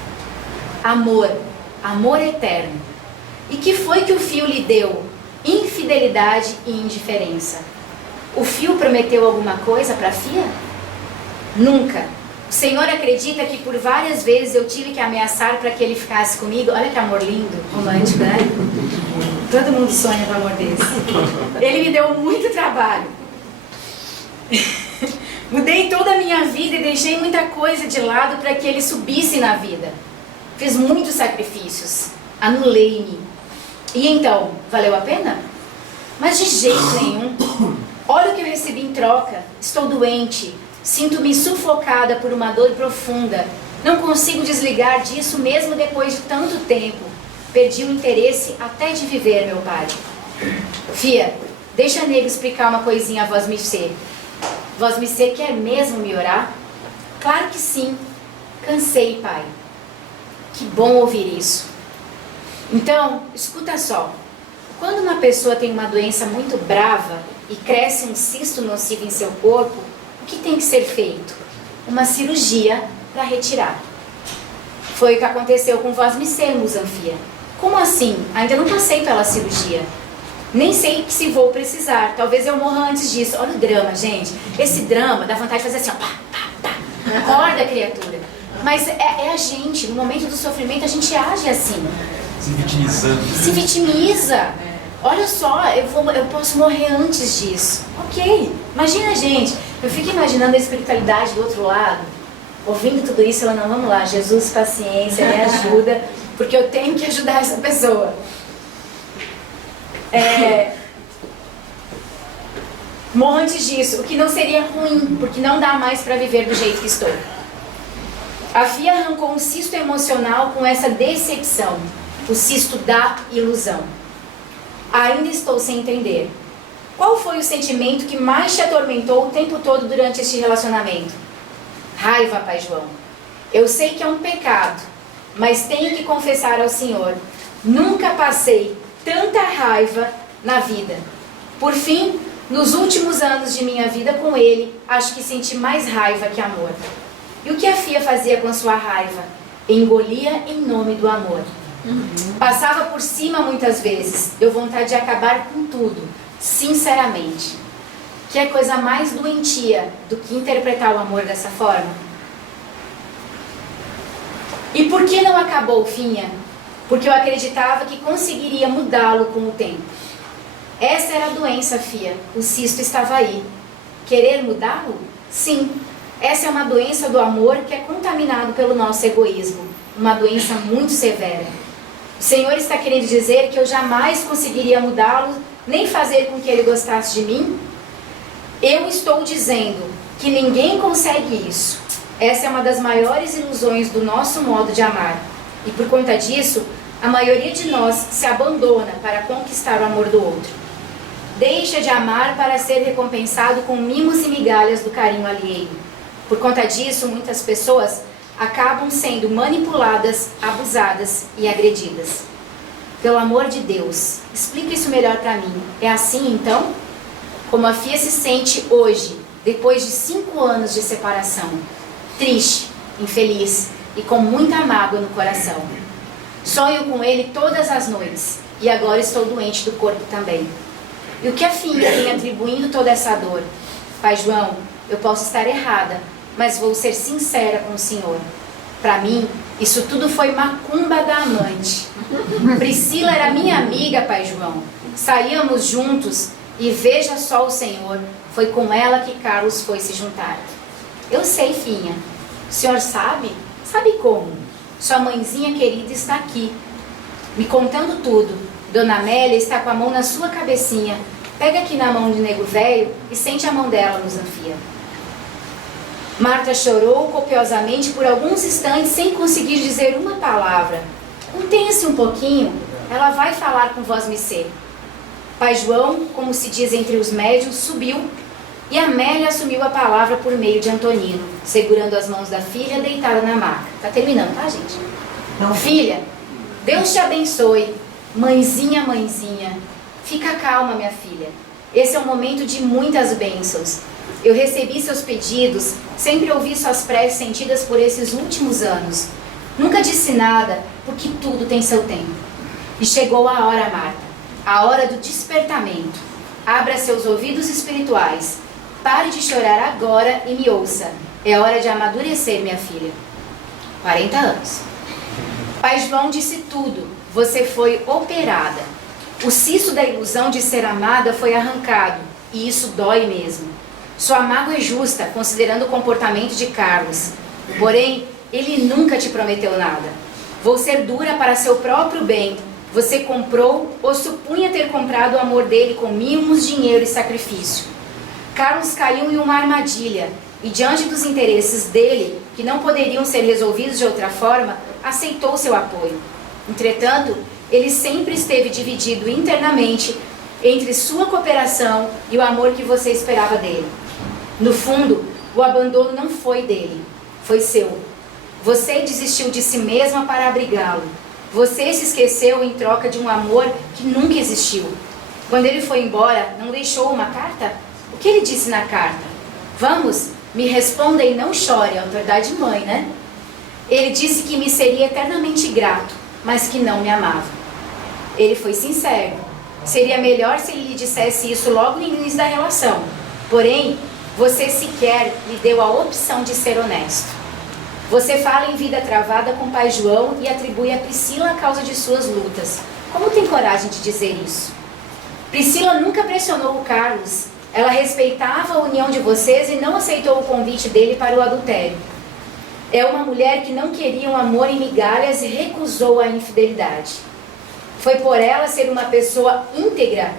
Amor, amor eterno. E que foi que o Fio lhe deu? Infidelidade e indiferença. O Fio prometeu alguma coisa para a Fia? Nunca. O Senhor acredita que por várias vezes eu tive que ameaçar para que ele ficasse comigo? Olha que amor lindo, romântico, né? Todo mundo sonha com amor desse. Ele me deu muito trabalho. Mudei toda a minha vida e deixei muita coisa de lado para que ele subisse na vida. Fiz muitos sacrifícios. Anulei-me. E então, valeu a pena? Mas de jeito nenhum. Olha o que eu recebi em troca. Estou doente. Sinto-me sufocada por uma dor profunda. Não consigo desligar disso mesmo depois de tanto tempo. Perdi o interesse até de viver, meu pai. Fia, deixa a nego explicar uma coisinha a Vosmecê. Vosmecê quer mesmo me orar? Claro que sim. Cansei, pai. Que bom ouvir isso. Então, escuta só. Quando uma pessoa tem uma doença muito brava e cresce um cisto nocivo em seu corpo, o que tem que ser feito? Uma cirurgia para retirar. Foi o que aconteceu com Vosmecê, Musanfia. Como assim? Ainda não passei pela cirurgia. Nem sei se vou precisar. Talvez eu morra antes disso. Olha o drama, gente. Esse drama dá vontade de fazer assim, ó, pá, pá, pá. Acorda, criatura. Mas é a gente, no momento do sofrimento, a gente age assim. Se vitimizando. Se vitimiza. Olha só, eu posso morrer antes disso. Ok. Imagina, gente. Eu fico imaginando a espiritualidade do outro lado. Ouvindo tudo isso, ela não, vamos lá, Jesus, paciência, me ajuda, porque eu tenho que ajudar essa pessoa. Morro antes disso, o que não seria ruim, porque não dá mais para viver do jeito que estou. A Fia arrancou um cisto emocional com essa decepção, o cisto da ilusão. Ainda estou sem entender. Qual foi o sentimento que mais te atormentou o tempo todo durante este relacionamento? Raiva, pai João. Eu sei que é um pecado, mas tenho que confessar ao Senhor. Nunca passei tanta raiva na vida. Por fim, nos últimos anos de minha vida com ele, acho que senti mais raiva que amor. E o que a Fia fazia com sua raiva? Engolia em nome do amor. Passava por cima muitas vezes. Deu vontade de acabar com tudo, sinceramente. Que é coisa mais doentia do que interpretar o amor dessa forma? E por que não acabou, Finha? Porque eu acreditava que conseguiria mudá-lo com o tempo. Essa era a doença, Fia. O cisto estava aí. Querer mudá-lo? Sim. Essa é uma doença do amor que é contaminado pelo nosso egoísmo. Uma doença muito severa. O Senhor está querendo dizer que eu jamais conseguiria mudá-lo, nem fazer com que ele gostasse de mim? Eu estou dizendo que ninguém consegue isso. Essa é uma das maiores ilusões do nosso modo de amar. E por conta disso, a maioria de nós se abandona para conquistar o amor do outro. Deixa de amar para ser recompensado com mimos e migalhas do carinho alheio. Por conta disso, muitas pessoas acabam sendo manipuladas, abusadas e agredidas. Pelo amor de Deus, explica isso melhor para mim. É assim então? Como a Fia se sente hoje, depois de 5 anos de separação? Triste, infeliz e com muita mágoa no coração. Sonho com ele todas as noites e agora estou doente do corpo também. E o que a Fia vem atribuindo toda essa dor? Pai João, eu posso estar errada, mas vou ser sincera com o Senhor. Para mim, isso tudo foi macumba da amante. Priscila era minha amiga, Pai João. Saíamos juntos e veja só o Senhor, foi com ela que Carlos foi se juntar. Eu sei, Finha. O senhor sabe? Sabe como? Sua mãezinha querida está aqui, me contando tudo. Dona Amélia está com a mão na sua cabecinha. Pega aqui na mão de nego velho e sente a mão dela, Musanfia. Marta chorou copiosamente por alguns instantes sem conseguir dizer uma palavra. Contenha-se um pouquinho, ela vai falar com Vosmecê. Pai João, como se diz entre os médiuns, subiu e Amélia assumiu a palavra por meio de Antonino, segurando as mãos da filha deitada na maca. Tá terminando, tá, gente? Não. Filha, Deus te abençoe. Mãezinha, mãezinha. Fica calma, minha filha. Esse é um momento de muitas bênçãos. Eu recebi seus pedidos, sempre ouvi suas preces sentidas por esses últimos anos. Nunca disse nada, porque tudo tem seu tempo. E chegou a hora, Marta, a hora do despertamento. Abra seus ouvidos espirituais. Pare de chorar agora e me ouça. É hora de amadurecer, minha filha. 40 anos. Pai João disse tudo. Você foi operada. O cisto da ilusão de ser amada foi arrancado. E isso dói mesmo. Sua mágoa é justa, considerando o comportamento de Carlos. Porém, ele nunca te prometeu nada. Vou ser dura para seu próprio bem. Você comprou ou supunha ter comprado o amor dele com mimos, dinheiro e sacrifício. Carlos caiu em uma armadilha e, diante dos interesses dele, que não poderiam ser resolvidos de outra forma, aceitou seu apoio. Entretanto, ele sempre esteve dividido internamente entre sua cooperação e o amor que você esperava dele. No fundo, o abandono não foi dele, foi seu. Você desistiu de si mesma para abrigá-lo. Você se esqueceu em troca de um amor que nunca existiu. Quando ele foi embora, não deixou uma carta? O que ele disse na carta? Vamos, me responda e não chore, autoridade mãe, né? Ele disse que me seria eternamente grato, mas que não me amava. Ele foi sincero. Seria melhor se ele lhe dissesse isso logo no início da relação. Porém, você sequer lhe deu a opção de ser honesto. Você fala em vida travada com o pai João e atribui a Priscila a causa de suas lutas. Como tem coragem de dizer isso? Priscila nunca pressionou o Carlos. Ela respeitava a união de vocês e não aceitou o convite dele para o adultério. É uma mulher que não queria um amor em migalhas e recusou a infidelidade. Foi por ela ser uma pessoa íntegra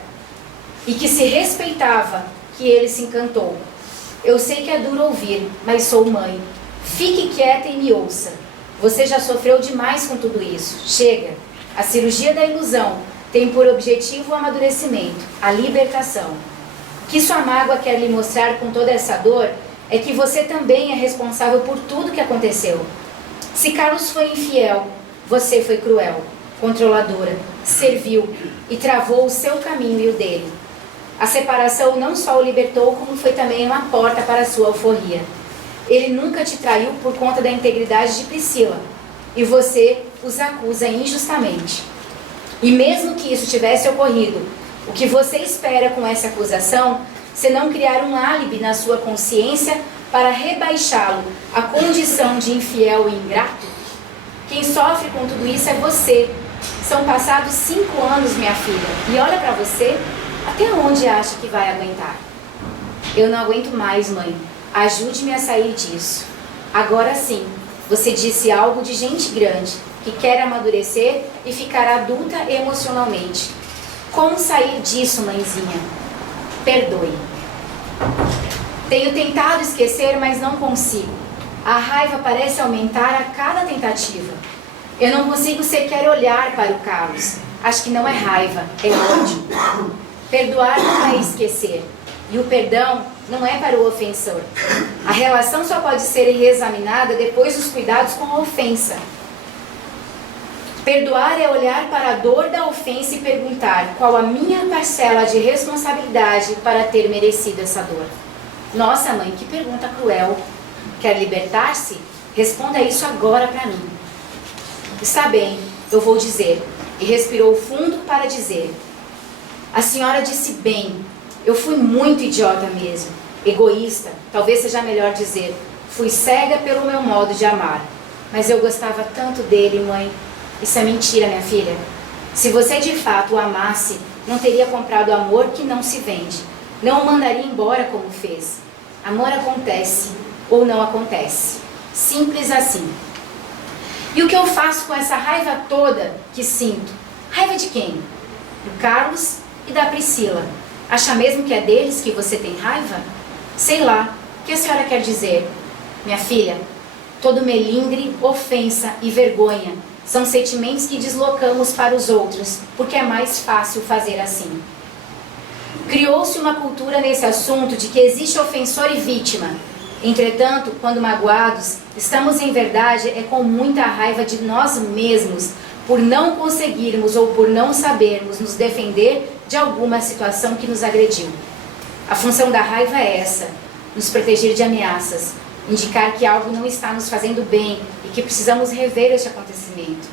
e que se respeitava que ele se encantou. Eu sei que é duro ouvir, mas sou mãe. Fique quieta e me ouça. Você já sofreu demais com tudo isso. Chega. A cirurgia da ilusão tem por objetivo o amadurecimento, a libertação. O que sua mágoa quer lhe mostrar com toda essa dor é que você também é responsável por tudo que aconteceu. Se Carlos foi infiel, você foi cruel, controladora, serviu e travou o seu caminho e o dele. A separação não só o libertou, como foi também uma porta para a sua alforria. Ele nunca te traiu por conta da integridade de Priscila, e você os acusa injustamente. E mesmo que isso tivesse ocorrido, o que você espera com essa acusação, se não criar um álibi na sua consciência para rebaixá-lo à condição de infiel e ingrato? Quem sofre com tudo isso é você. São passados 5 anos, minha filha, e olha para você, até onde acha que vai aguentar? Eu não aguento mais, mãe. Ajude-me a sair disso. Agora sim, você disse algo de gente grande, que quer amadurecer e ficar adulta emocionalmente. Como sair disso, mãezinha? Perdoe. Tenho tentado esquecer, mas não consigo. A raiva parece aumentar a cada tentativa. Eu não consigo sequer olhar para o Carlos. Acho que não é raiva, é ódio. Perdoar não é esquecer. E o perdão não é para o ofensor. A relação só pode ser reexaminada depois dos cuidados com a ofensa. Perdoar é olhar para a dor da ofensa e perguntar qual a minha parcela de responsabilidade para ter merecido essa dor. Nossa, mãe, que pergunta cruel. Quer libertar-se? Responda isso agora para mim. Está bem, eu vou dizer. E respirou fundo para dizer. A senhora disse bem. Eu fui muito idiota mesmo. Egoísta, talvez seja melhor dizer. Fui cega pelo meu modo de amar. Mas eu gostava tanto dele, mãe. Isso é mentira, minha filha. Se você de fato o amasse, não teria comprado amor que não se vende. Não o mandaria embora como fez. Amor acontece ou não acontece. Simples assim. E o que eu faço com essa raiva toda que sinto? Raiva de quem? Do Carlos e da Priscila. Acha mesmo que é deles que você tem raiva? Sei lá. O que a senhora quer dizer? Minha filha, todo melindre, ofensa e vergonha são sentimentos que deslocamos para os outros, porque é mais fácil fazer assim. Criou-se uma cultura nesse assunto de que existe ofensor e vítima. Entretanto, quando magoados, estamos em verdade com muita raiva de nós mesmos, por não conseguirmos ou por não sabermos nos defender de alguma situação que nos agrediu. A função da raiva é essa, nos proteger de ameaças, indicar que algo não está nos fazendo bem e que precisamos rever este acontecimento.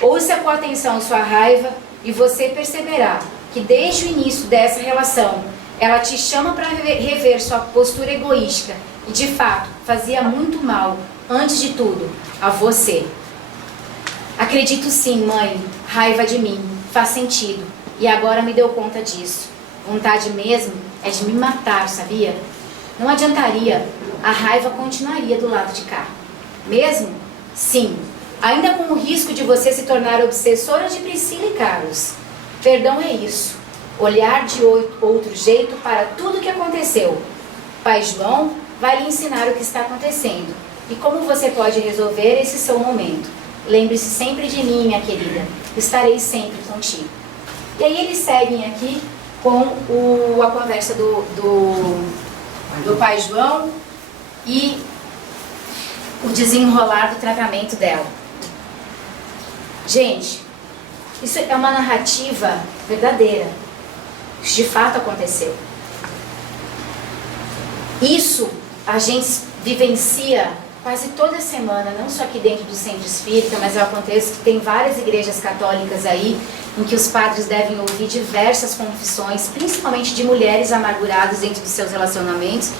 Ouça com atenção sua raiva e você perceberá que desde o início dessa relação, ela te chama para rever sua postura egoísta e de fato fazia muito mal, antes de tudo, a você. Acredito sim, mãe, raiva de mim, faz sentido e agora me deu conta disso. Vontade mesmo é de me matar, sabia? Não adiantaria, a raiva continuaria do lado de cá. Mesmo? Sim, Ainda com o risco de você se tornar obsessora de Priscila e Carlos. Perdão é isso. Olhar de outro jeito para tudo que aconteceu. Pai João vai lhe ensinar o que está acontecendo e como você pode resolver esse seu momento. Lembre-se sempre de mim, minha querida. Estarei sempre contigo. E aí eles seguem aqui com a conversa do Pai João e o desenrolar do tratamento dela. Gente, isso é uma narrativa verdadeira. Isso de fato aconteceu. Isso a gente vivencia quase toda semana, não só aqui dentro do centro espírita, mas acontece que tem várias igrejas católicas aí em que os padres devem ouvir diversas confissões, principalmente de mulheres amarguradas dentro dos seus relacionamentos,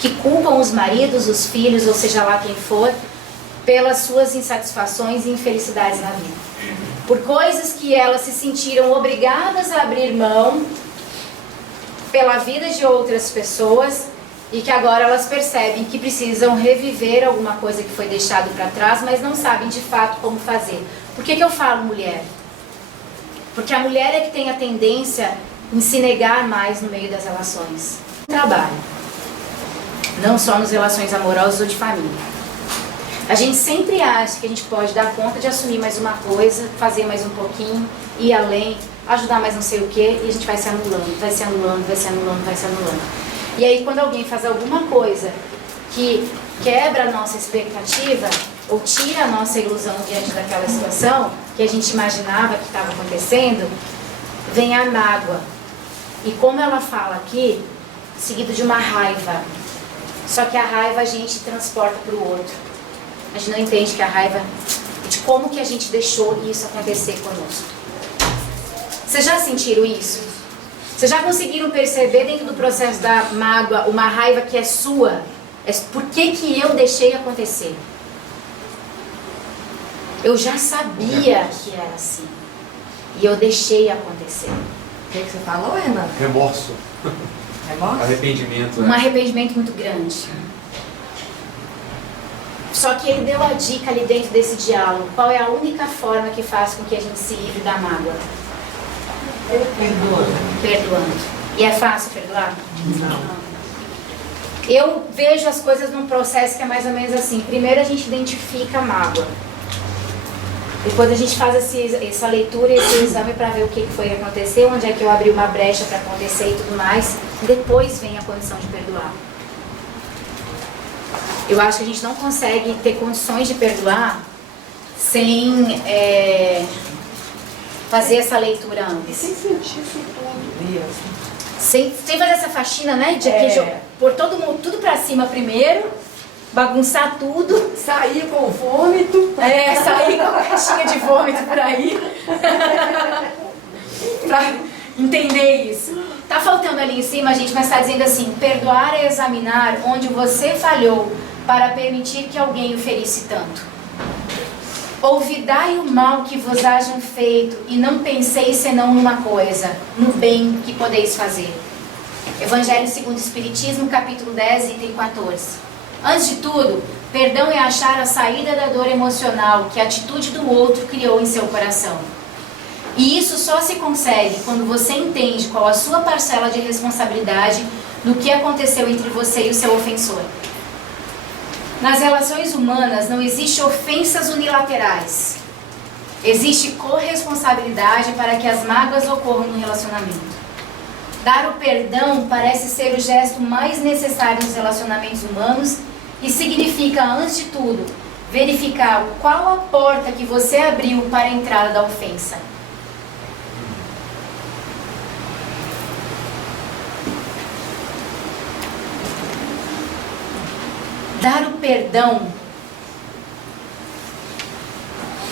que culpam os maridos, os filhos, ou seja lá quem for, pelas suas insatisfações e infelicidades na vida. Por coisas que elas se sentiram obrigadas a abrir mão pela vida de outras pessoas e que agora elas percebem que precisam reviver alguma coisa que foi deixado para trás, mas não sabem de fato como fazer. Por que eu falo mulher? Porque a mulher é que tem a tendência em se negar mais no meio das relações. Trabalho. Não só nas relações amorosas ou de família. A gente sempre acha que a gente pode dar conta de assumir mais uma coisa, fazer mais um pouquinho, ir além, ajudar mais não sei o quê, e a gente vai se anulando, vai se anulando, vai se anulando, vai se anulando. E aí quando alguém faz alguma coisa que quebra a nossa expectativa, ou tira a nossa ilusão diante daquela situação, que a gente imaginava que estava acontecendo, vem a mágoa. E como ela fala aqui, seguido de uma raiva. Só que a raiva a gente transporta para o outro. A gente não entende que a raiva é de como que a gente deixou isso acontecer conosco. Vocês já sentiram isso? Vocês já conseguiram perceber dentro do processo da mágoa uma raiva que é sua? É por que eu deixei acontecer? Eu já sabia que era assim. E eu deixei acontecer. O que você falou, Renan? Remorso. Remorso? Arrependimento. Um arrependimento muito grande. Só que ele deu a dica ali dentro desse diálogo. Qual é a única forma que faz com que a gente se livre da mágoa? Perdoando. E é fácil perdoar? Não. Eu vejo as coisas num processo que é mais ou menos assim. Primeiro a gente identifica a mágoa. Depois a gente faz essa leitura, esse exame para ver o que foi que aconteceu, onde é que eu abri uma brecha para acontecer e tudo mais. Depois vem a condição de perdoar. Eu acho que a gente não consegue ter condições de perdoar sem fazer essa leitura antes. E sem sentir isso tudo mesmo. Sem fazer essa faxina, né? De pôr todo mundo, tudo pra cima primeiro, bagunçar tudo. Sair com vômito. Sair com a caixinha de vômito por aí. Pra entender isso. Tá faltando ali em cima, gente, mas tá dizendo assim: perdoar é examinar onde você falhou para permitir que alguém o ferisse tanto. Olvidai o mal que vos hajam feito, e não penseis senão numa coisa, no bem que podeis fazer. Evangelho segundo o Espiritismo, capítulo 10, item 14. Antes de tudo, perdão é achar a saída da dor emocional que a atitude do outro criou em seu coração. E isso só se consegue quando você entende qual a sua parcela de responsabilidade no que aconteceu entre você e o seu ofensor. Nas relações humanas não existe ofensas unilaterais. Existe corresponsabilidade para que as mágoas ocorram no relacionamento. Dar o perdão parece ser o gesto mais necessário nos relacionamentos humanos e significa, antes de tudo, verificar qual a porta que você abriu para a entrada da ofensa. Dar o perdão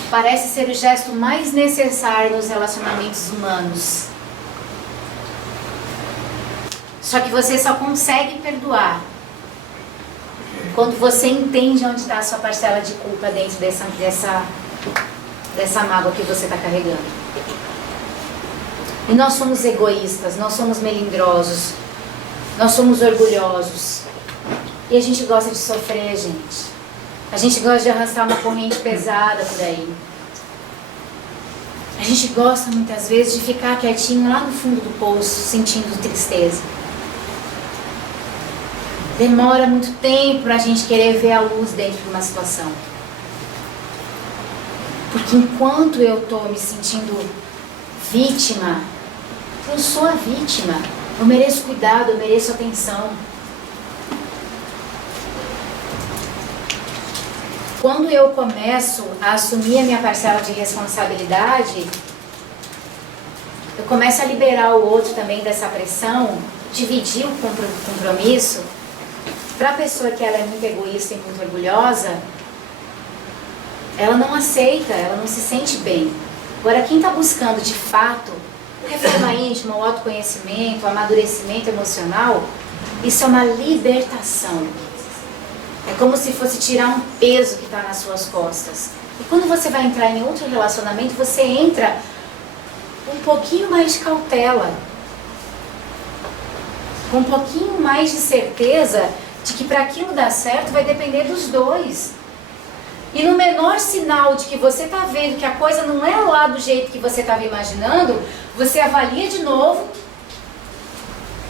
parece ser o gesto mais necessário nos relacionamentos humanos. Só que você só consegue perdoar quando você entende onde está a sua parcela de culpa dentro dessa mágoa que você está carregando. E nós somos egoístas, nós somos melindrosos, nós somos orgulhosos. E a gente gosta de sofrer, gente. A gente gosta de arrastar uma corrente pesada por aí. A gente gosta muitas vezes de ficar quietinho lá no fundo do poço, sentindo tristeza. Demora muito tempo pra gente querer ver a luz dentro de uma situação. Porque enquanto eu tô me sentindo vítima, eu sou a vítima. Eu mereço cuidado, eu mereço atenção. Quando eu começo a assumir a minha parcela de responsabilidade, eu começo a liberar o outro também dessa pressão, dividir o compromisso. Para a pessoa que ela é muito egoísta e muito orgulhosa, ela não aceita, ela não se sente bem. Agora, quem está buscando de fato reforma íntima, o autoconhecimento, o amadurecimento emocional, isso é uma libertação. É como se fosse tirar um peso que está nas suas costas. E quando você vai entrar em outro relacionamento, você entra com um pouquinho mais de cautela, com um pouquinho mais de certeza de que para aquilo dar certo vai depender dos dois. E no menor sinal de que você está vendo que a coisa não é lá do jeito que você estava imaginando, você avalia de novo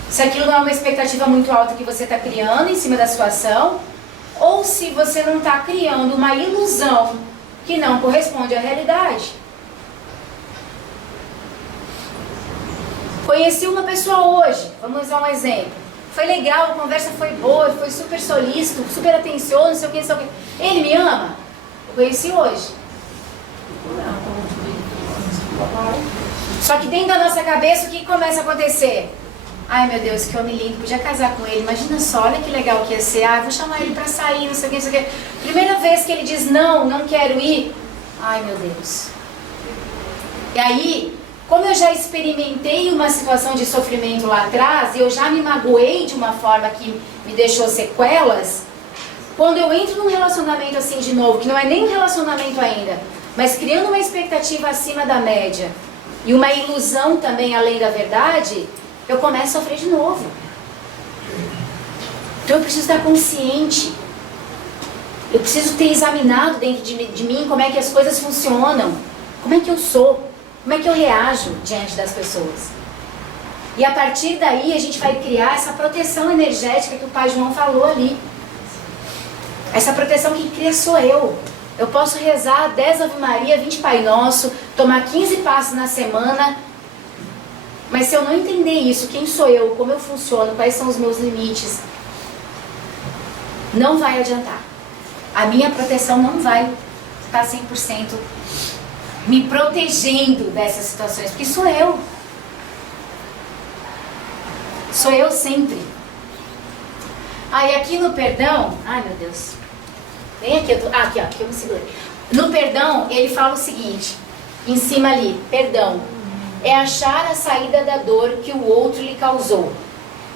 se aquilo não é uma expectativa muito alta que você está criando em cima da situação, ou se você não está criando uma ilusão que não corresponde à realidade. Conheci uma pessoa hoje, vamos usar um exemplo. Foi legal, a conversa foi boa, foi super solícito, super atencioso, não sei o que, não sei o que. Ele me ama? Eu conheci hoje. Só que dentro da nossa cabeça, o que começa a acontecer? Ai meu Deus, que homem lindo, podia casar com ele, imagina só, olha que legal que ia ser. Ah, vou chamar ele pra sair, não sei o que, não sei o que. Primeira vez que ele diz não, não quero ir. Ai meu Deus. E aí, como eu já experimentei uma situação de sofrimento lá atrás, e eu já me magoei de uma forma que me deixou sequelas, quando eu entro num relacionamento assim de novo, que não é nem um relacionamento ainda, mas criando uma expectativa acima da média, e uma ilusão também além da verdade, eu começo a sofrer de novo. Então eu preciso estar consciente. Eu preciso ter examinado dentro de mim como é que as coisas funcionam. Como é que eu sou. Como é que eu reajo diante das pessoas. E a partir daí a gente vai criar essa proteção energética que o Pai João falou ali. Essa proteção que cria sou eu. Eu posso rezar 10 Ave Maria, 20 Pai Nosso, tomar 15 passos na semana. Mas se eu não entender isso, quem sou eu, como eu funciono, quais são os meus limites, não vai adiantar. A minha proteção não vai estar 100% me protegendo dessas situações, porque sou eu. Sou eu sempre. E aqui no perdão, ai meu Deus, vem aqui, aqui ó, aqui eu me segurei. No perdão, ele fala o seguinte, em cima ali, perdão. É achar a saída da dor que o outro lhe causou.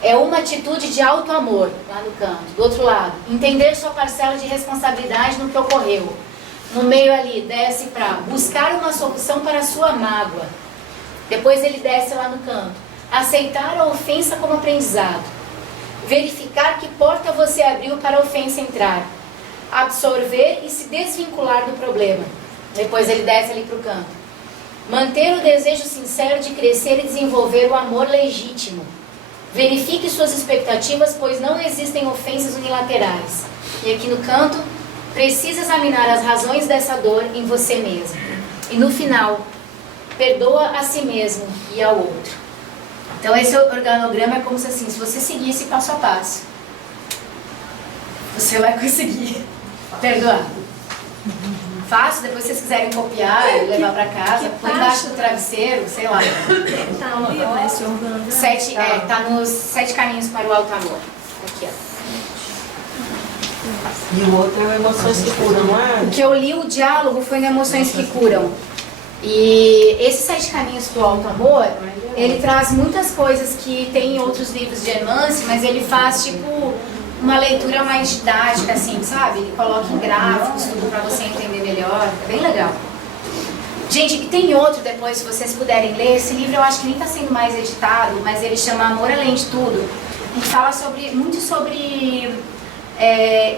É uma atitude de auto-amor, lá no canto. Do outro lado, entender sua parcela de responsabilidade no que ocorreu. No meio ali, desce para buscar uma solução para a sua mágoa. Depois ele desce lá no canto. Aceitar a ofensa como aprendizado. Verificar que porta você abriu para a ofensa entrar. Absorver e se desvincular do problema. Depois ele desce ali para o canto. Manter o desejo sincero de crescer e desenvolver o amor legítimo. Verifique suas expectativas, pois não existem ofensas unilaterais. E aqui no canto, precisa examinar as razões dessa dor em você mesmo. E no final, perdoa a si mesmo e ao outro. Então esse organograma é como se assim, se você seguisse passo a passo, você vai conseguir perdoar. Fácil, depois se vocês quiserem copiar e levar pra casa, põe embaixo do travesseiro, sei lá. Tá ali, ó, esse organograma. Tá nos 7 caminhos para o alto amor. Aqui, ó. E o outro é o Emoções que Curam, não é? O que eu li, o diálogo, foi no Emoções que Curam. E esses 7 caminhos para o alto amor, ele traz muitas coisas que tem em outros livros de Emance, mas ele faz tipo uma leitura mais didática, assim, sabe? Ele coloca em gráficos, tudo pra você entender melhor. É bem legal. Gente, e tem outro depois, se vocês puderem ler. Esse livro eu acho que nem tá sendo mais editado, mas ele chama Amor Além de Tudo. E fala muito sobre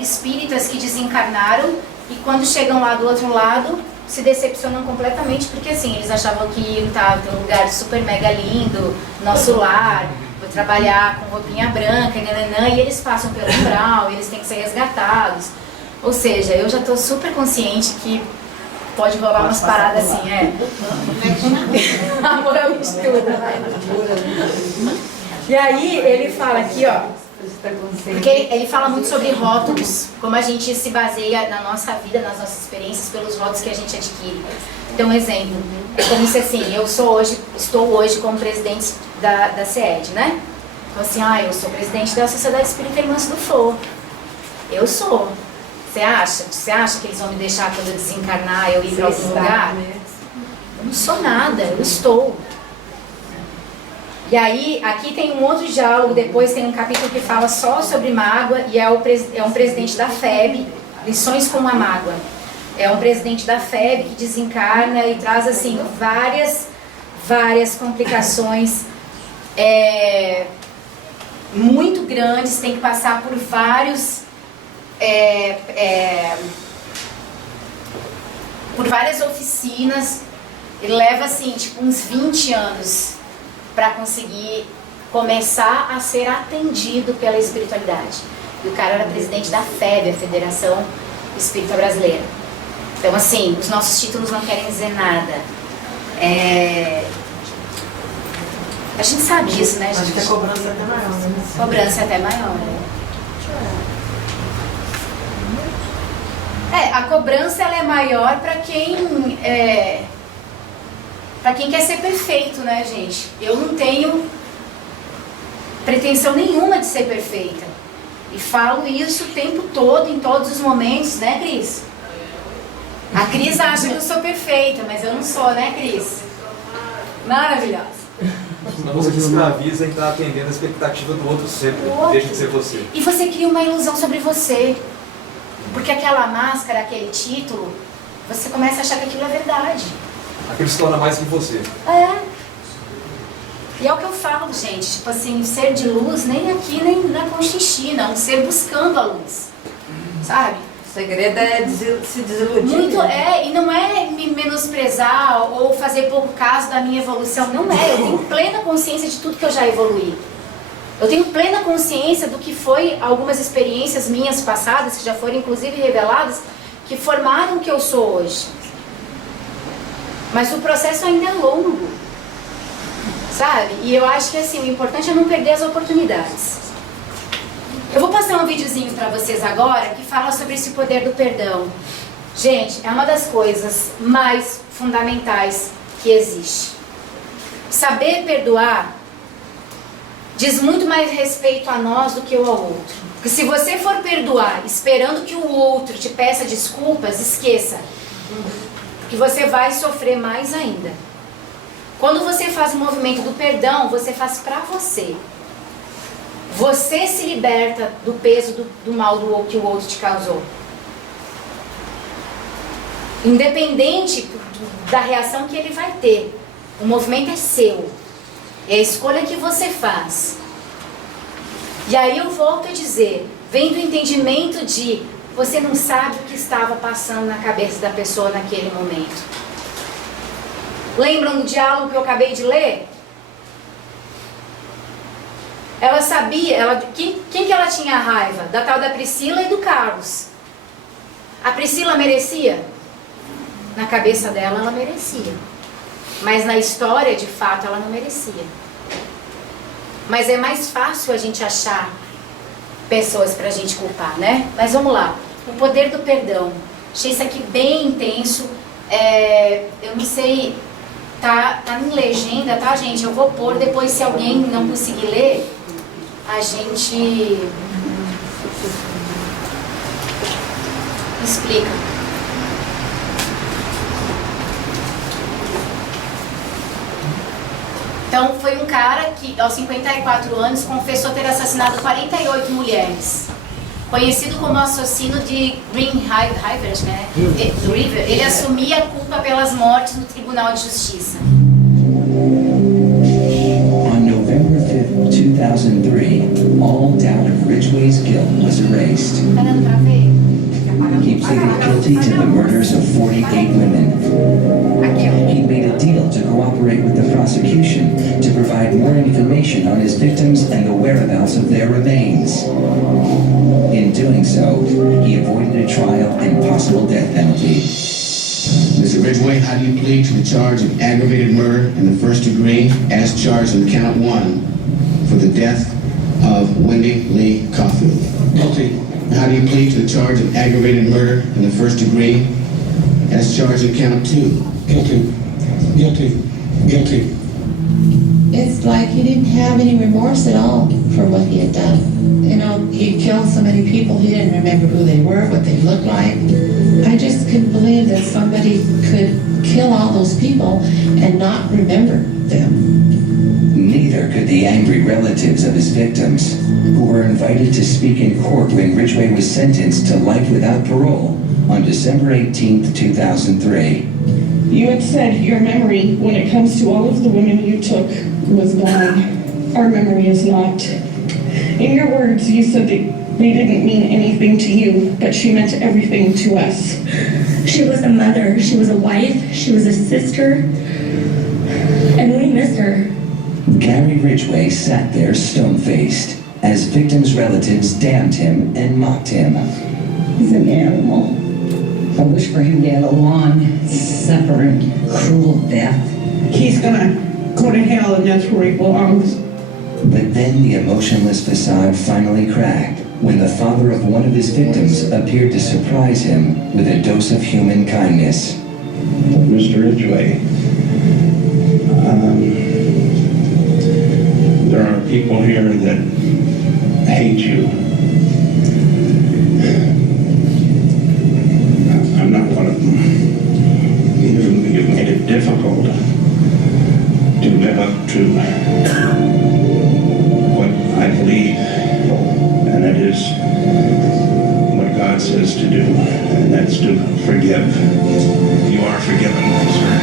espíritas que desencarnaram e quando chegam lá do outro lado se decepcionam completamente, porque assim, eles achavam que iam estar num lugar super mega lindo, nosso lar, vou trabalhar com roupinha branca, nananã, e eles passam pelo umbral, eles têm que ser resgatados. Ou seja, eu já estou super consciente que pode rolar umas paradas assim, Amor é o estudo. E aí ele fala aqui, ó, porque ele fala muito sobre rótulos, como a gente se baseia na nossa vida, nas nossas experiências, pelos rótulos que a gente adquire. Então, um exemplo, é como se assim, estou hoje como presidente da CED, né? Então assim, eu sou presidente da Sociedade Espírita Irmãs do Flor. Eu sou. Você acha que eles vão me deixar quando eu desencarnar, eu ir para algum lugar? Eu não sou nada, eu estou. E aí, aqui tem um outro diálogo, depois tem um capítulo que fala só sobre mágoa, e é um presidente da FEB, lições com a mágoa. É um presidente da FEB que desencarna e traz, assim, várias complicações muito grandes, tem que passar por várias oficinas, e leva, assim, tipo, uns 20 anos para conseguir começar a ser atendido pela espiritualidade. E o cara era presidente da FEB, a Federação Espírita Brasileira. Então, assim, os nossos títulos não querem dizer nada. A gente sabe disso, né, gente? Acho que a cobrança é até maior, né? Cobrança é até maior, a cobrança ela é maior para quem quer ser perfeito, né, gente? Eu não tenho pretensão nenhuma de ser perfeita. E falo isso o tempo todo, em todos os momentos, né, Cris? A Cris acha que eu sou perfeita, mas eu não sou, né, Cris? Maravilhosa. Senão você escraviza e está atendendo a expectativa do outro sempre, deixa de ser você. E você cria uma ilusão sobre você. Porque aquela máscara, aquele título, você começa a achar que aquilo é verdade. Aquilo se torna mais que você. E é o que eu falo, gente, tipo assim, ser de luz nem aqui, nem na Conchinchina, um ser buscando a luz, sabe? O segredo é se desiludir. Muito e não é me menosprezar ou fazer pouco caso da minha evolução, não é. Eu tenho plena consciência de tudo que eu já evoluí. Eu tenho plena consciência do que foi algumas experiências minhas passadas, que já foram inclusive reveladas, que formaram o que eu sou hoje. Mas o processo ainda é longo, sabe? E eu acho que assim, o importante é não perder as oportunidades. Eu vou passar um videozinho para vocês agora que fala sobre esse poder do perdão. Gente, é uma das coisas mais fundamentais que existe. Saber perdoar diz muito mais respeito a nós do que ao outro. Porque se você for perdoar esperando que o outro te peça desculpas, esqueça. Que você vai sofrer mais ainda. Quando você faz o movimento do perdão, você faz pra você. Você se liberta do peso do mal que o outro te causou. Independente da reação que ele vai ter. O movimento é seu. É a escolha que você faz. E aí eu volto a dizer, vem do entendimento de você não sabe o que estava passando na cabeça da pessoa naquele momento. Lembram do diálogo que eu acabei de ler? Ela sabia, quem que ela tinha raiva? Da tal da Priscila e do Carlos. A Priscila merecia? Na cabeça dela, ela merecia. Mas na história, de fato, ela não merecia. Mas é mais fácil a gente achar pessoas pra gente culpar, né? Mas vamos lá. O poder do perdão. Achei isso aqui bem intenso. Eu não sei, tá em legenda, tá, gente? Eu vou pôr, depois se alguém não conseguir ler, a gente explica. Então, foi um cara que, aos 54 anos, confessou ter assassinado 48 mulheres. Conhecido como assassino de Green River, acho que é, River, ele assumia a culpa pelas mortes no Tribunal de Justiça. On November 5, 2003, all doubt of Ridgway's guilt was erased. Tá dando pra ver? He pleaded guilty to the murders of 48 women. Aqui, ó. He made a deal to cooperate with the prosecution to provide more information on his victims and the whereabouts of their remains. In doing so, he avoided a trial and possible death penalty. Mr. Ridgway, how do you plead to the charge of aggravated murder in the first degree as charged in count 1 for the death of Wendy Lee Caulfield? Guilty. How do you plead to the charge of aggravated murder in the first degree as charged in count 2? Guilty. Guilty. Guilty. It's like he didn't have any remorse at all for what he had done. You know, he killed so many people, he didn't remember who they were, what they looked like. I just couldn't believe that somebody could kill all those people and not remember them. Neither could the angry relatives of his victims, who were invited to speak in court when Ridgway was sentenced to life without parole on December 18, 2003. You had said your memory, when it comes to all of the women you took, was gone. Our memory is not. In your words, you said that they didn't mean anything to you, but she meant everything to us. She was a mother, she was a wife, she was a sister, and we miss her. Gary Ridgway sat there stone-faced as victims' relatives damned him and mocked him. He's an animal. I wish for him to have a long, suffering, cruel death. He's gonna go to hell, and that's where he belongs. But then the emotionless facade finally cracked when the father of one of his victims appeared to surprise him with a dose of human kindness. Mr. Ridgway, there are people here that hate you. I'm not one of them. You've made it difficult to live up to what I believe, and it is what God says to do, and that's to forgive. You are forgiven, sir.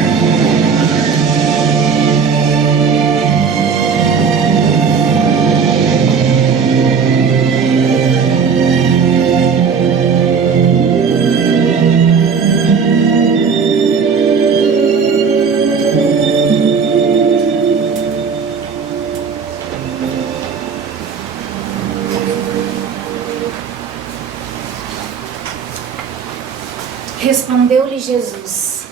Respondeu-lhe Jesus: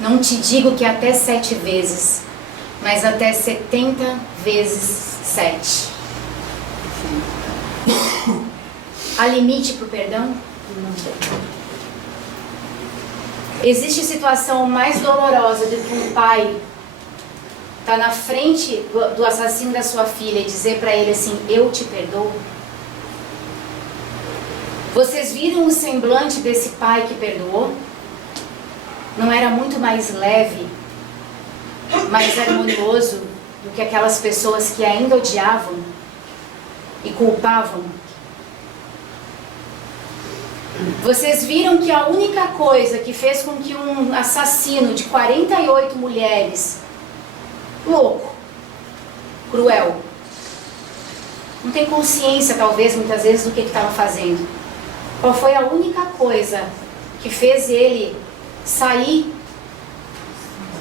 não te digo que até 7 vezes, mas até 70 vezes 7. Há limite para o perdão? Existe situação mais dolorosa do que um pai estar na frente do assassino da sua filha e dizer para ele assim: eu te perdoo? Vocês viram o semblante desse pai que perdoou? Não era muito mais leve, mais harmonioso do que aquelas pessoas que ainda odiavam e culpavam? Vocês viram que a única coisa que fez com que um assassino de 48 mulheres, louco, cruel, não tem consciência talvez muitas vezes do que estava fazendo, qual foi a única coisa que fez ele sair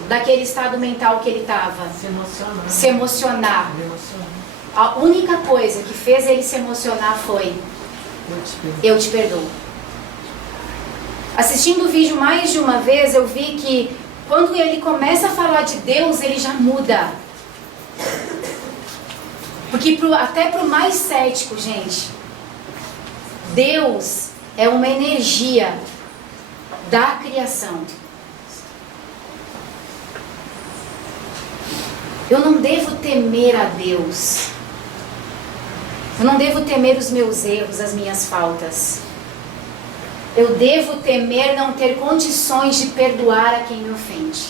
daquele estado mental que ele estava? Se emocionar. A única coisa que fez ele se emocionar foi: eu te perdoo. Assistindo o vídeo mais de uma vez, eu vi que quando ele começa a falar de Deus, ele já muda. Porque até para o mais cético, gente, Deus é uma energia da criação. Eu não devo temer a Deus. Eu não devo temer os meus erros, as minhas faltas. Eu devo temer não ter condições de perdoar a quem me ofende.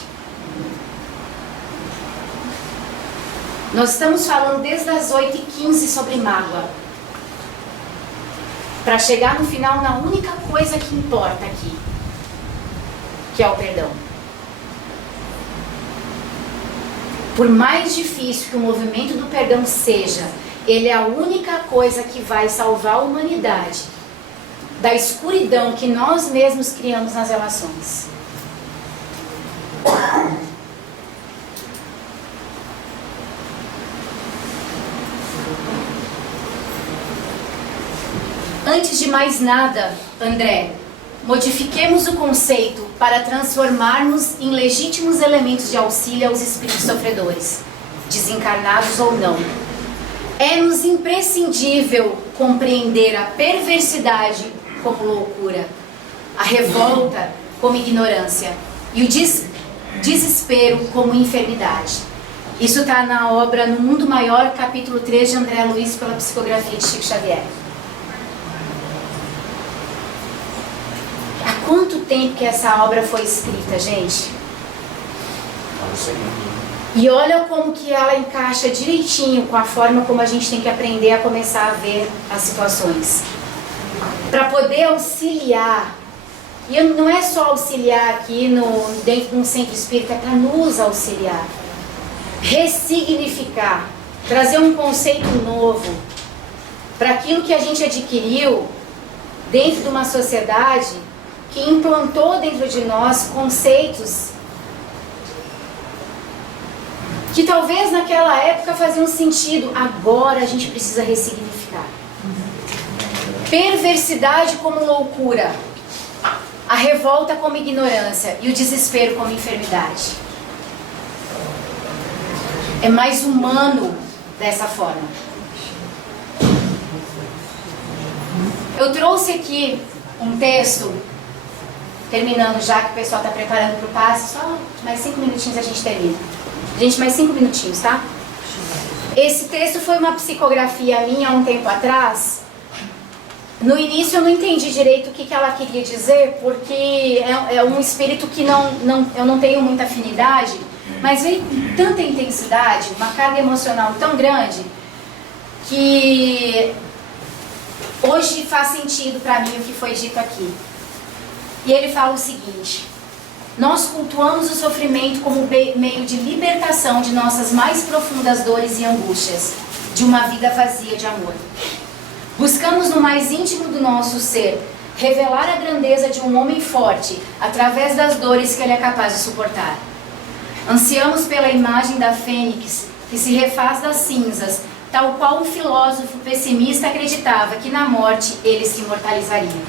Nós estamos falando desde as 8h15 sobre mágoa, para chegar no final na única coisa que importa aqui, que é o perdão. Por mais difícil que o movimento do perdão seja, Ele é a única coisa que vai salvar a humanidade da escuridão que nós mesmos criamos nas relações. Antes de mais nada, André, modifiquemos o conceito para transformarmos em legítimos elementos de auxílio aos espíritos sofredores, desencarnados ou não. É-nos imprescindível compreender a perversidade como loucura, a revolta como ignorância e o desespero como enfermidade. Isso está na obra No Mundo Maior, capítulo 3 de André Luiz, pela psicografia de Chico Xavier. Há quanto tempo que essa obra foi escrita, gente? Não sei. E olha como que ela encaixa direitinho com a forma como a gente tem que aprender a começar a ver as situações. Para poder auxiliar. E não é só auxiliar aqui dentro de um centro espírita, é para nos auxiliar. Ressignificar. Trazer um conceito novo para aquilo que a gente adquiriu dentro de uma sociedade que implantou dentro de nós conceitos que talvez naquela época faziam sentido. Agora a gente precisa ressignificar. Perversidade como loucura, a revolta como ignorância e o desespero como enfermidade. É mais humano dessa forma. Eu trouxe aqui um texto, terminando já que o pessoal está preparando para o passe, só mais 5 minutinhos a gente termina. Gente, mais 5 minutinhos, tá? Esse texto foi uma psicografia minha há um tempo atrás. No início eu não entendi direito o que ela queria dizer, porque é um espírito que eu não tenho muita afinidade, mas veio com tanta intensidade, uma carga emocional tão grande, que hoje faz sentido para mim o que foi dito aqui. E ele fala o seguinte: nós cultuamos o sofrimento como meio de libertação de nossas mais profundas dores e angústias, de uma vida vazia de amor. Buscamos no mais íntimo do nosso ser revelar a grandeza de um homem forte através das dores que ele é capaz de suportar. Ansiamos pela imagem da fênix que se refaz das cinzas, tal qual o filósofo pessimista acreditava que na morte ele se imortalizaria.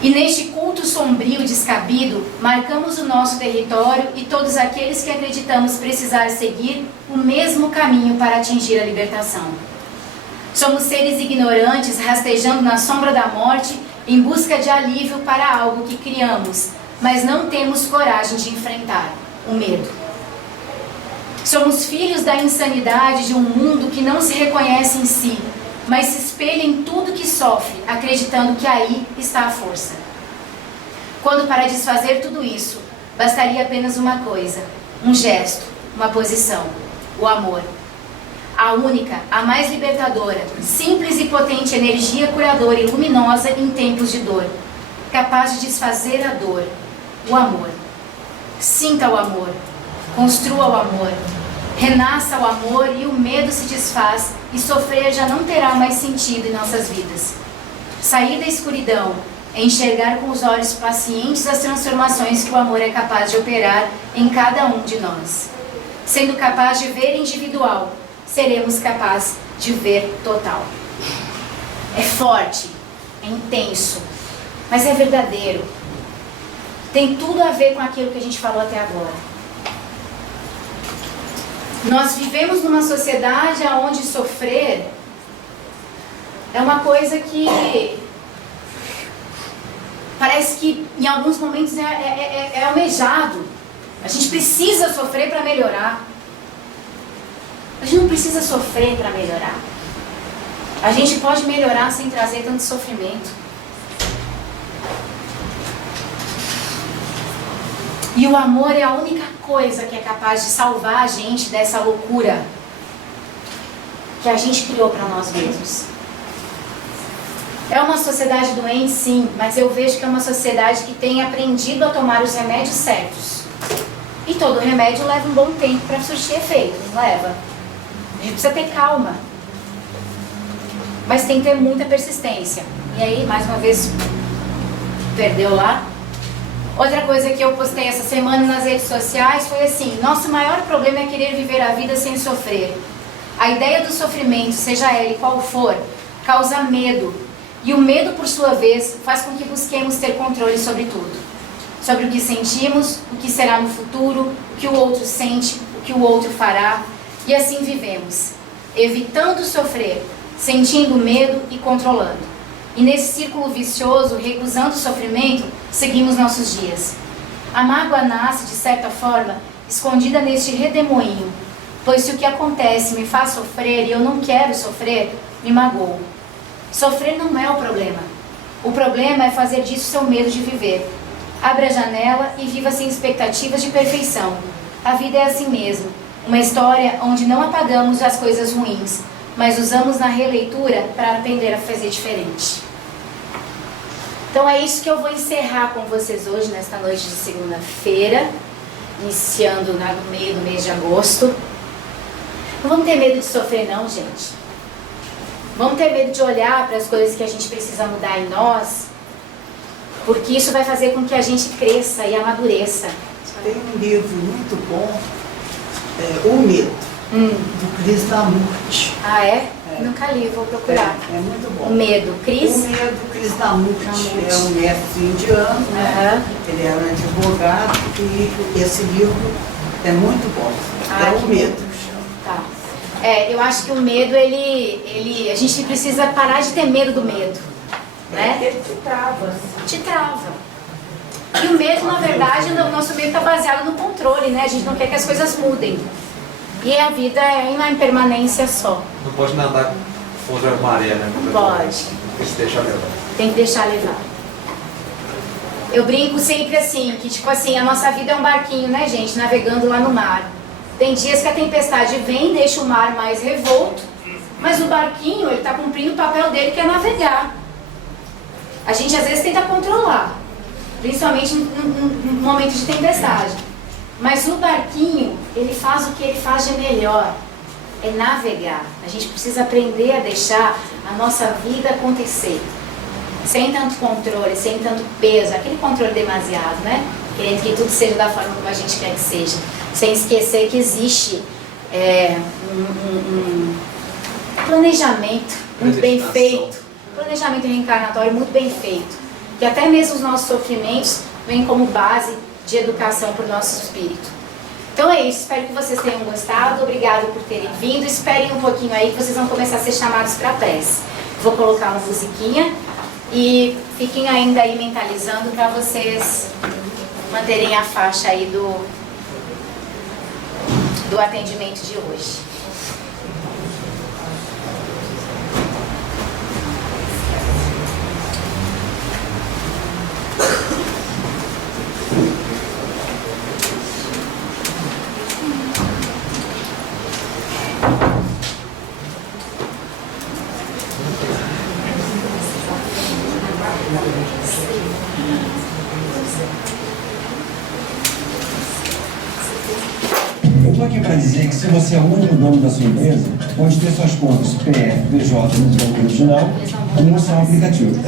E neste culto sombrio descabido, marcamos o nosso território e todos aqueles que acreditamos precisar seguir o mesmo caminho para atingir a libertação. Somos seres ignorantes, rastejando na sombra da morte, em busca de alívio para algo que criamos, mas não temos coragem de enfrentar: o medo. Somos filhos da insanidade de um mundo que não se reconhece em si, mas se espelha em tudo que sofre, acreditando que aí está a força. Quando para desfazer tudo isso, bastaria apenas uma coisa, um gesto, uma posição: o amor. A única, a mais libertadora, simples e potente energia curadora e luminosa em tempos de dor, capaz de desfazer a dor, o amor. Sinta o amor, construa o amor, renasça o amor e o medo se desfaz e sofrer já não terá mais sentido em nossas vidas. Sair da escuridão é enxergar com os olhos pacientes as transformações que o amor é capaz de operar em cada um de nós. Sendo capaz de ver individual, seremos capazes de ver total. É forte, é intenso, mas é verdadeiro. Tem tudo a ver com aquilo que a gente falou até agora. Nós vivemos numa sociedade onde sofrer é uma coisa que parece que em alguns momentos é almejado. A gente precisa sofrer para melhorar. A gente não precisa sofrer para melhorar. A gente pode melhorar sem trazer tanto sofrimento. E o amor é a única coisa que é capaz de salvar a gente dessa loucura que a gente criou para nós mesmos. É uma sociedade doente, sim, mas eu vejo que é uma sociedade que tem aprendido a tomar os remédios certos. E todo remédio leva um bom tempo para surtir efeito, não leva? A gente precisa ter calma. mas tem que ter muita persistência. E aí, mais uma vez, perdeu lá. Outra coisa que eu postei essa semana nas redes sociais foi assim: nosso maior problema é querer viver a vida sem sofrer. A ideia do sofrimento, seja ele qual for, causa medo. E o medo, por sua vez, faz com que busquemos ter controle sobre tudo. Sobre o que sentimos, o que será no futuro, o que o outro sente, o que o outro fará. E assim vivemos, evitando sofrer, sentindo medo e controlando. E nesse círculo vicioso, recusando o sofrimento, seguimos nossos dias. A mágoa nasce, de certa forma, escondida neste redemoinho, pois se o que acontece me faz sofrer e eu não quero sofrer, me magoo. Sofrer não é o problema. O problema é fazer disso seu medo de viver. Abra a janela e viva sem expectativas de perfeição. A vida é assim mesmo, uma história onde não apagamos as coisas ruins, mas usamos na releitura para aprender a fazer diferente. Então é isso que eu vou encerrar com vocês hoje, nesta noite de segunda-feira, iniciando no meio do mês de agosto. Não vamos ter medo de sofrer não, gente. Vamos ter medo de olhar para as coisas que a gente precisa mudar em nós, porque isso vai fazer com que a gente cresça e amadureça. Tem um livro muito bom, O Medo, do Krishnamurti. Ah, é? Nunca li, vou procurar. É muito bom. O Medo, Cris? O Medo, Krishnamurti. É um mestre indiano, né? Ele era um advogado e esse livro é muito bom. É O Medo. Tá. Eu acho que o medo, a gente precisa parar de ter medo do medo, né? Ele te trava. Te trava. E o medo, na verdade, o nosso medo está baseado no controle, né? A gente não quer que as coisas mudem. E a vida é uma impermanência só. Não pode nadar contra a maré, né? Não pode. Tem que se deixar levar. Tem que deixar levar. Eu brinco sempre assim, que tipo assim, a nossa vida é um barquinho, né, gente? Navegando lá no mar. Tem dias que a tempestade vem, deixa o mar mais revolto, mas o barquinho, ele está cumprindo o papel dele, que é navegar. A gente às vezes tenta controlar, principalmente no momento de tempestade. Mas o barquinho, ele faz o que ele faz de melhor, é navegar. A gente precisa aprender a deixar a nossa vida acontecer, sem tanto controle, sem tanto peso, aquele controle demasiado, né? Querendo que tudo seja da forma como a gente quer que seja. Sem esquecer que existe um planejamento muito bem feito, planejamento reencarnatório muito bem feito, que até mesmo os nossos sofrimentos vêm como base de educação para o nosso espírito. Então é isso, espero que vocês tenham gostado, obrigado por terem vindo, esperem um pouquinho aí que vocês vão começar a ser chamados para a prece. Vou colocar uma musiquinha e fiquem ainda aí mentalizando para vocês manterem a faixa aí do atendimento de hoje. Eu estou aqui para dizer que se você é o único dono da sua empresa, pode ter suas contas PF, PJ no banco original e no seu aplicativo.